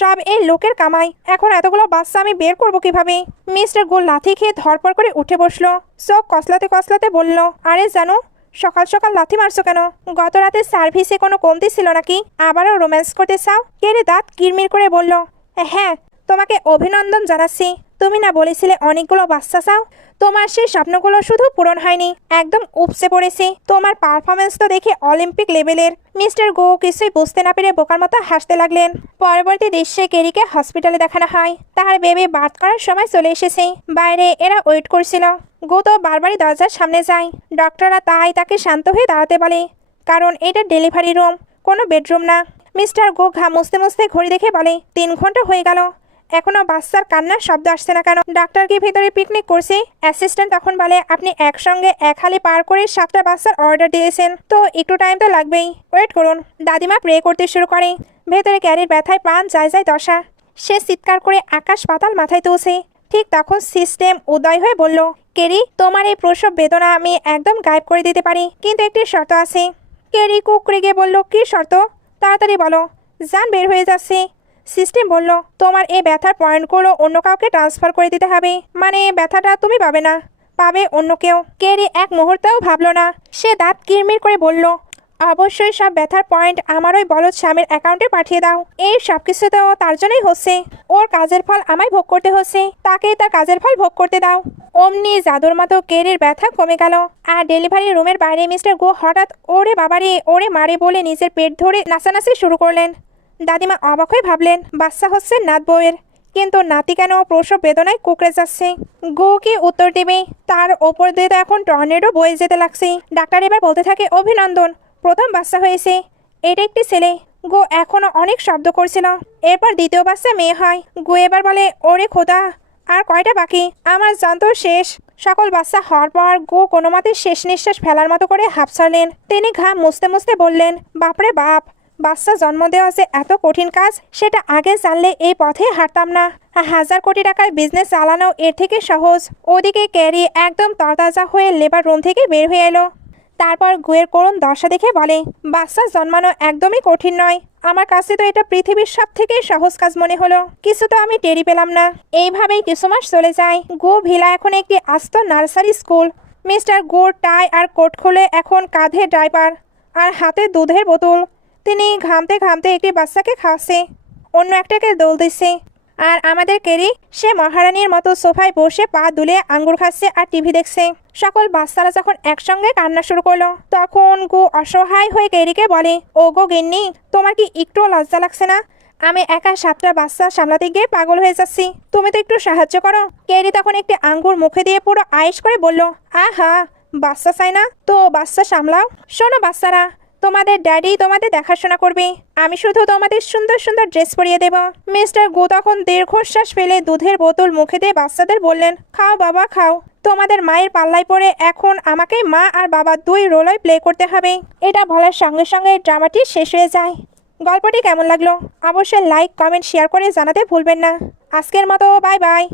সব এই লোকের কামাই, এখন এতগুলো বাচ্চা আমি বের করবো কিভাবে? মিস্টার গোল লাথি খেয়ে ধরপড় করে উঠে বসলো। চোখ কসলাতে কসলাতে বলল আরে জানো সকাল সকাল লাথি মারছো কেন? গত রাতে সার্ভিসে কোনো কমতি ছিল নাকি? আবারও রোম্যান্স করতে চাও? কেড়ে দাঁত কিরমির করে বলল হ্যাঁ, তোমাকে অভিনন্দন জানাচ্ছি, তুমি না বলেছিলে অনেকগুলো বাচ্চা চাও? তোমার সেই স্বপ্নগুলো শুধু পূরণ হয়নি, একদম উপসে পড়েছি। তোমার পারফরমেন্স তো দেখে অলিম্পিক লেভেলের। মিস্টার গো কিছুই বুঝতে না পেরে বোকার মতো হাসতে লাগলেন। পরবর্তী দৃশ্যে কেরিকে হসপিটালে দেখানো হয়। তার বেবি বার্থ করার সময় চলে এসেছে। বাইরে এরা ওয়েট করছিল। গো তো বারবারই দরজার সামনে যায়। ডক্টররা তাই তাকে শান্ত হয়ে দাঁড়াতে বলে, কারণ এটা ডেলিভারি রুম, কোনো বেডরুম না। মিস্টার গো ঘাম মুছতে মুছতে ঘড়ি দেখে বলে, 3 ঘন্টা হয়ে গেল, এখনো বাচ্চার কান্নার শব্দ আসছে না কেন? ডাক্তার কি ভেতরে পিকনিক করছে? অ্যাসিস্ট্যান্ট তখন বলে, আপনি একসঙ্গে 1 হালি পার করে 7টা বাচ্চার অর্ডার দিয়েছেন, তো একটু টাইম তো লাগবেই, ওয়েট করুন। দাদিমা প্রে করতে শুরু করে। ভেতরে ক্যারির ব্যথায় প্রাণ যায় যায় দশা। সে চিৎকার করে আকাশ পাতাল মাথায় তুলছে। ঠিক তখন সিস্টেম উদয় হয়ে বলল, কেরি, তোমার এই প্রসব বেদনা আমি একদম গায়েব করে দিতে পারি, কিন্তু একটি শর্ত আছে। কেরি কুকড়ে গিয়ে বলল, কি শর্ত? তাড়াতাড়ি বলো, জান বের হয়ে যাচ্ছে। সিস্টেম বলল, তোমার এই ব্যথার পয়েন্টগুলো অন্য কাউকে ট্রান্সফার করে দিতে হবে, মানে ব্যথাটা তুমি পাবে না, পাবে অন্য কেউ। কেরি এক মুহূর্তেও ভাবল না। সে দাঁত কিরমির করে বলল, অবশ্যই সব ব্যথার পয়েন্ট আমার ওই বলদ স্বামীর অ্যাকাউন্টে পাঠিয়ে দাও। এই সব কিছু তো তার জন্যই হচ্ছে, ওর কাজের ফল আমায় ভোগ করতে হচ্ছে, তাকেই তার কাজের ফল ভোগ করতে দাও। অমনি জাদুর মতো কেরির ব্যথা কমে গেল। আর ডেলিভারি রুমের বাইরে মিস্টার গো হঠাৎ ওরে বাবারে ওরে মারে বলে নিজের পেট ধরে নাচানাচি শুরু করলেন। দাদিমা অবাক হয়ে ভাবলেন, বাচ্চা হচ্ছে নাত বউয়ের, কিন্তু নাতি কেন প্রসব বেদনায় কুকড়ে যাচ্ছে? গো কি উত্তর দেবে? তার ওপর দিয়ে তো এখন টর্নেডো বয়ে যেতে লাগছে। ডাক্তার এবার বলতে থাকে, অভিনন্দন, প্রথম বাচ্চা হয়েছে, এটা একটি ছেলে। গো এখনো অনেক শব্দ করছিল। এরপর দ্বিতীয় বাচ্চা মেয়ে হয়। গো এবার বলে, ওরে খোদা, আর কয়টা বাকি? আমার জান তো শেষ। সকল বাচ্চা হওয়ার পর গো কোনো মতে শেষ নিঃশ্বাস ফেলার মতো করে হাঁপ ছাড়লেন। তিনি ঘাম মুছতে মুছতে বললেন, বাপরে বাপ, বাচ্চা জন্ম দেওয়া যে এত কঠিন কাজ, সেটা আগে জানলে এই পথে হাঁটতাম না। 1000 কোটি টাকার বিজনেস চালানো এর থেকে সহজ। ওদিকে ক্যারি একদম তরতাজা হয়ে লেবার রুম থেকে বের হয়ে এলো। তারপর গুয়ের করুণ দশা দেখে বলে, বাচ্চা জন্মানো একদমই কঠিন নয়, আমার কাছে তো এটা পৃথিবীর সব থেকে সহজ কাজ মনে হলো। কিছু তো আমি টেরি পেলাম না। এইভাবেই কিছু মাস চলে যায়। গো ভিলা এখন একটি আস্ত নার্সারি স্কুল। মিস্টার গোর টাই আর কোট খুলে এখন কাঁধে ড্রাইভার আর হাতে দুধের বোতল। তিনি ঘামতে ঘামতে একটি বাচ্চাকে খাওয়াচ্ছে, অন্য একটাকে দোল দিচ্ছে। আর আমাদের কেরি, সে মহারানীর মতো সোফায় বসে পা দুলে আঙ্গুর খাচ্ছে আর টিভি দেখছে। সকল বাচ্চারা যখন একসঙ্গে কান্না শুরু করলো, তখন গো অসহায় হয়ে কেরিকে বলে, ও গো গিন্নি, তোমার কি একটু লজ্জা লাগছে না? আমি একা 7টা বাচ্চা সামলাতে গিয়ে পাগল হয়ে যাচ্ছি, তুমি তো একটু সাহায্য করো। কেরি তখন একটি আঙ্গুর মুখে দিয়ে পুরো আয়েশ করে বলল, আহা, বাচ্চা চাই না তো বাচ্চা সামলাও। শোনো বাচ্চারা, তোমাদের ড্যাডি তোমাদের দেখাশোনা করবে, আমি শুধু তোমাদের সুন্দর সুন্দর ড্রেস পরিয়ে দেব। মিস্টার গো তখন দীর্ঘশ্বাস ফেলে দুধের বোতল মুখে দিয়ে বাচ্চাদের বললেন, খাও বাবা খাও, তোমাদের মায়ের পাল্লায় পড়ে এখন আমাকে মা আর বাবা 2 রোলই প্লে করতে হবে। এটা বলার সঙ্গে সঙ্গে ড্রামাটি শেষ হয়ে যায়। গল্পটি কেমন লাগলো অবশ্যই লাইক, কমেন্ট, শেয়ার করে জানাতে ভুলবেন না। আজকের মতো বাই বাই।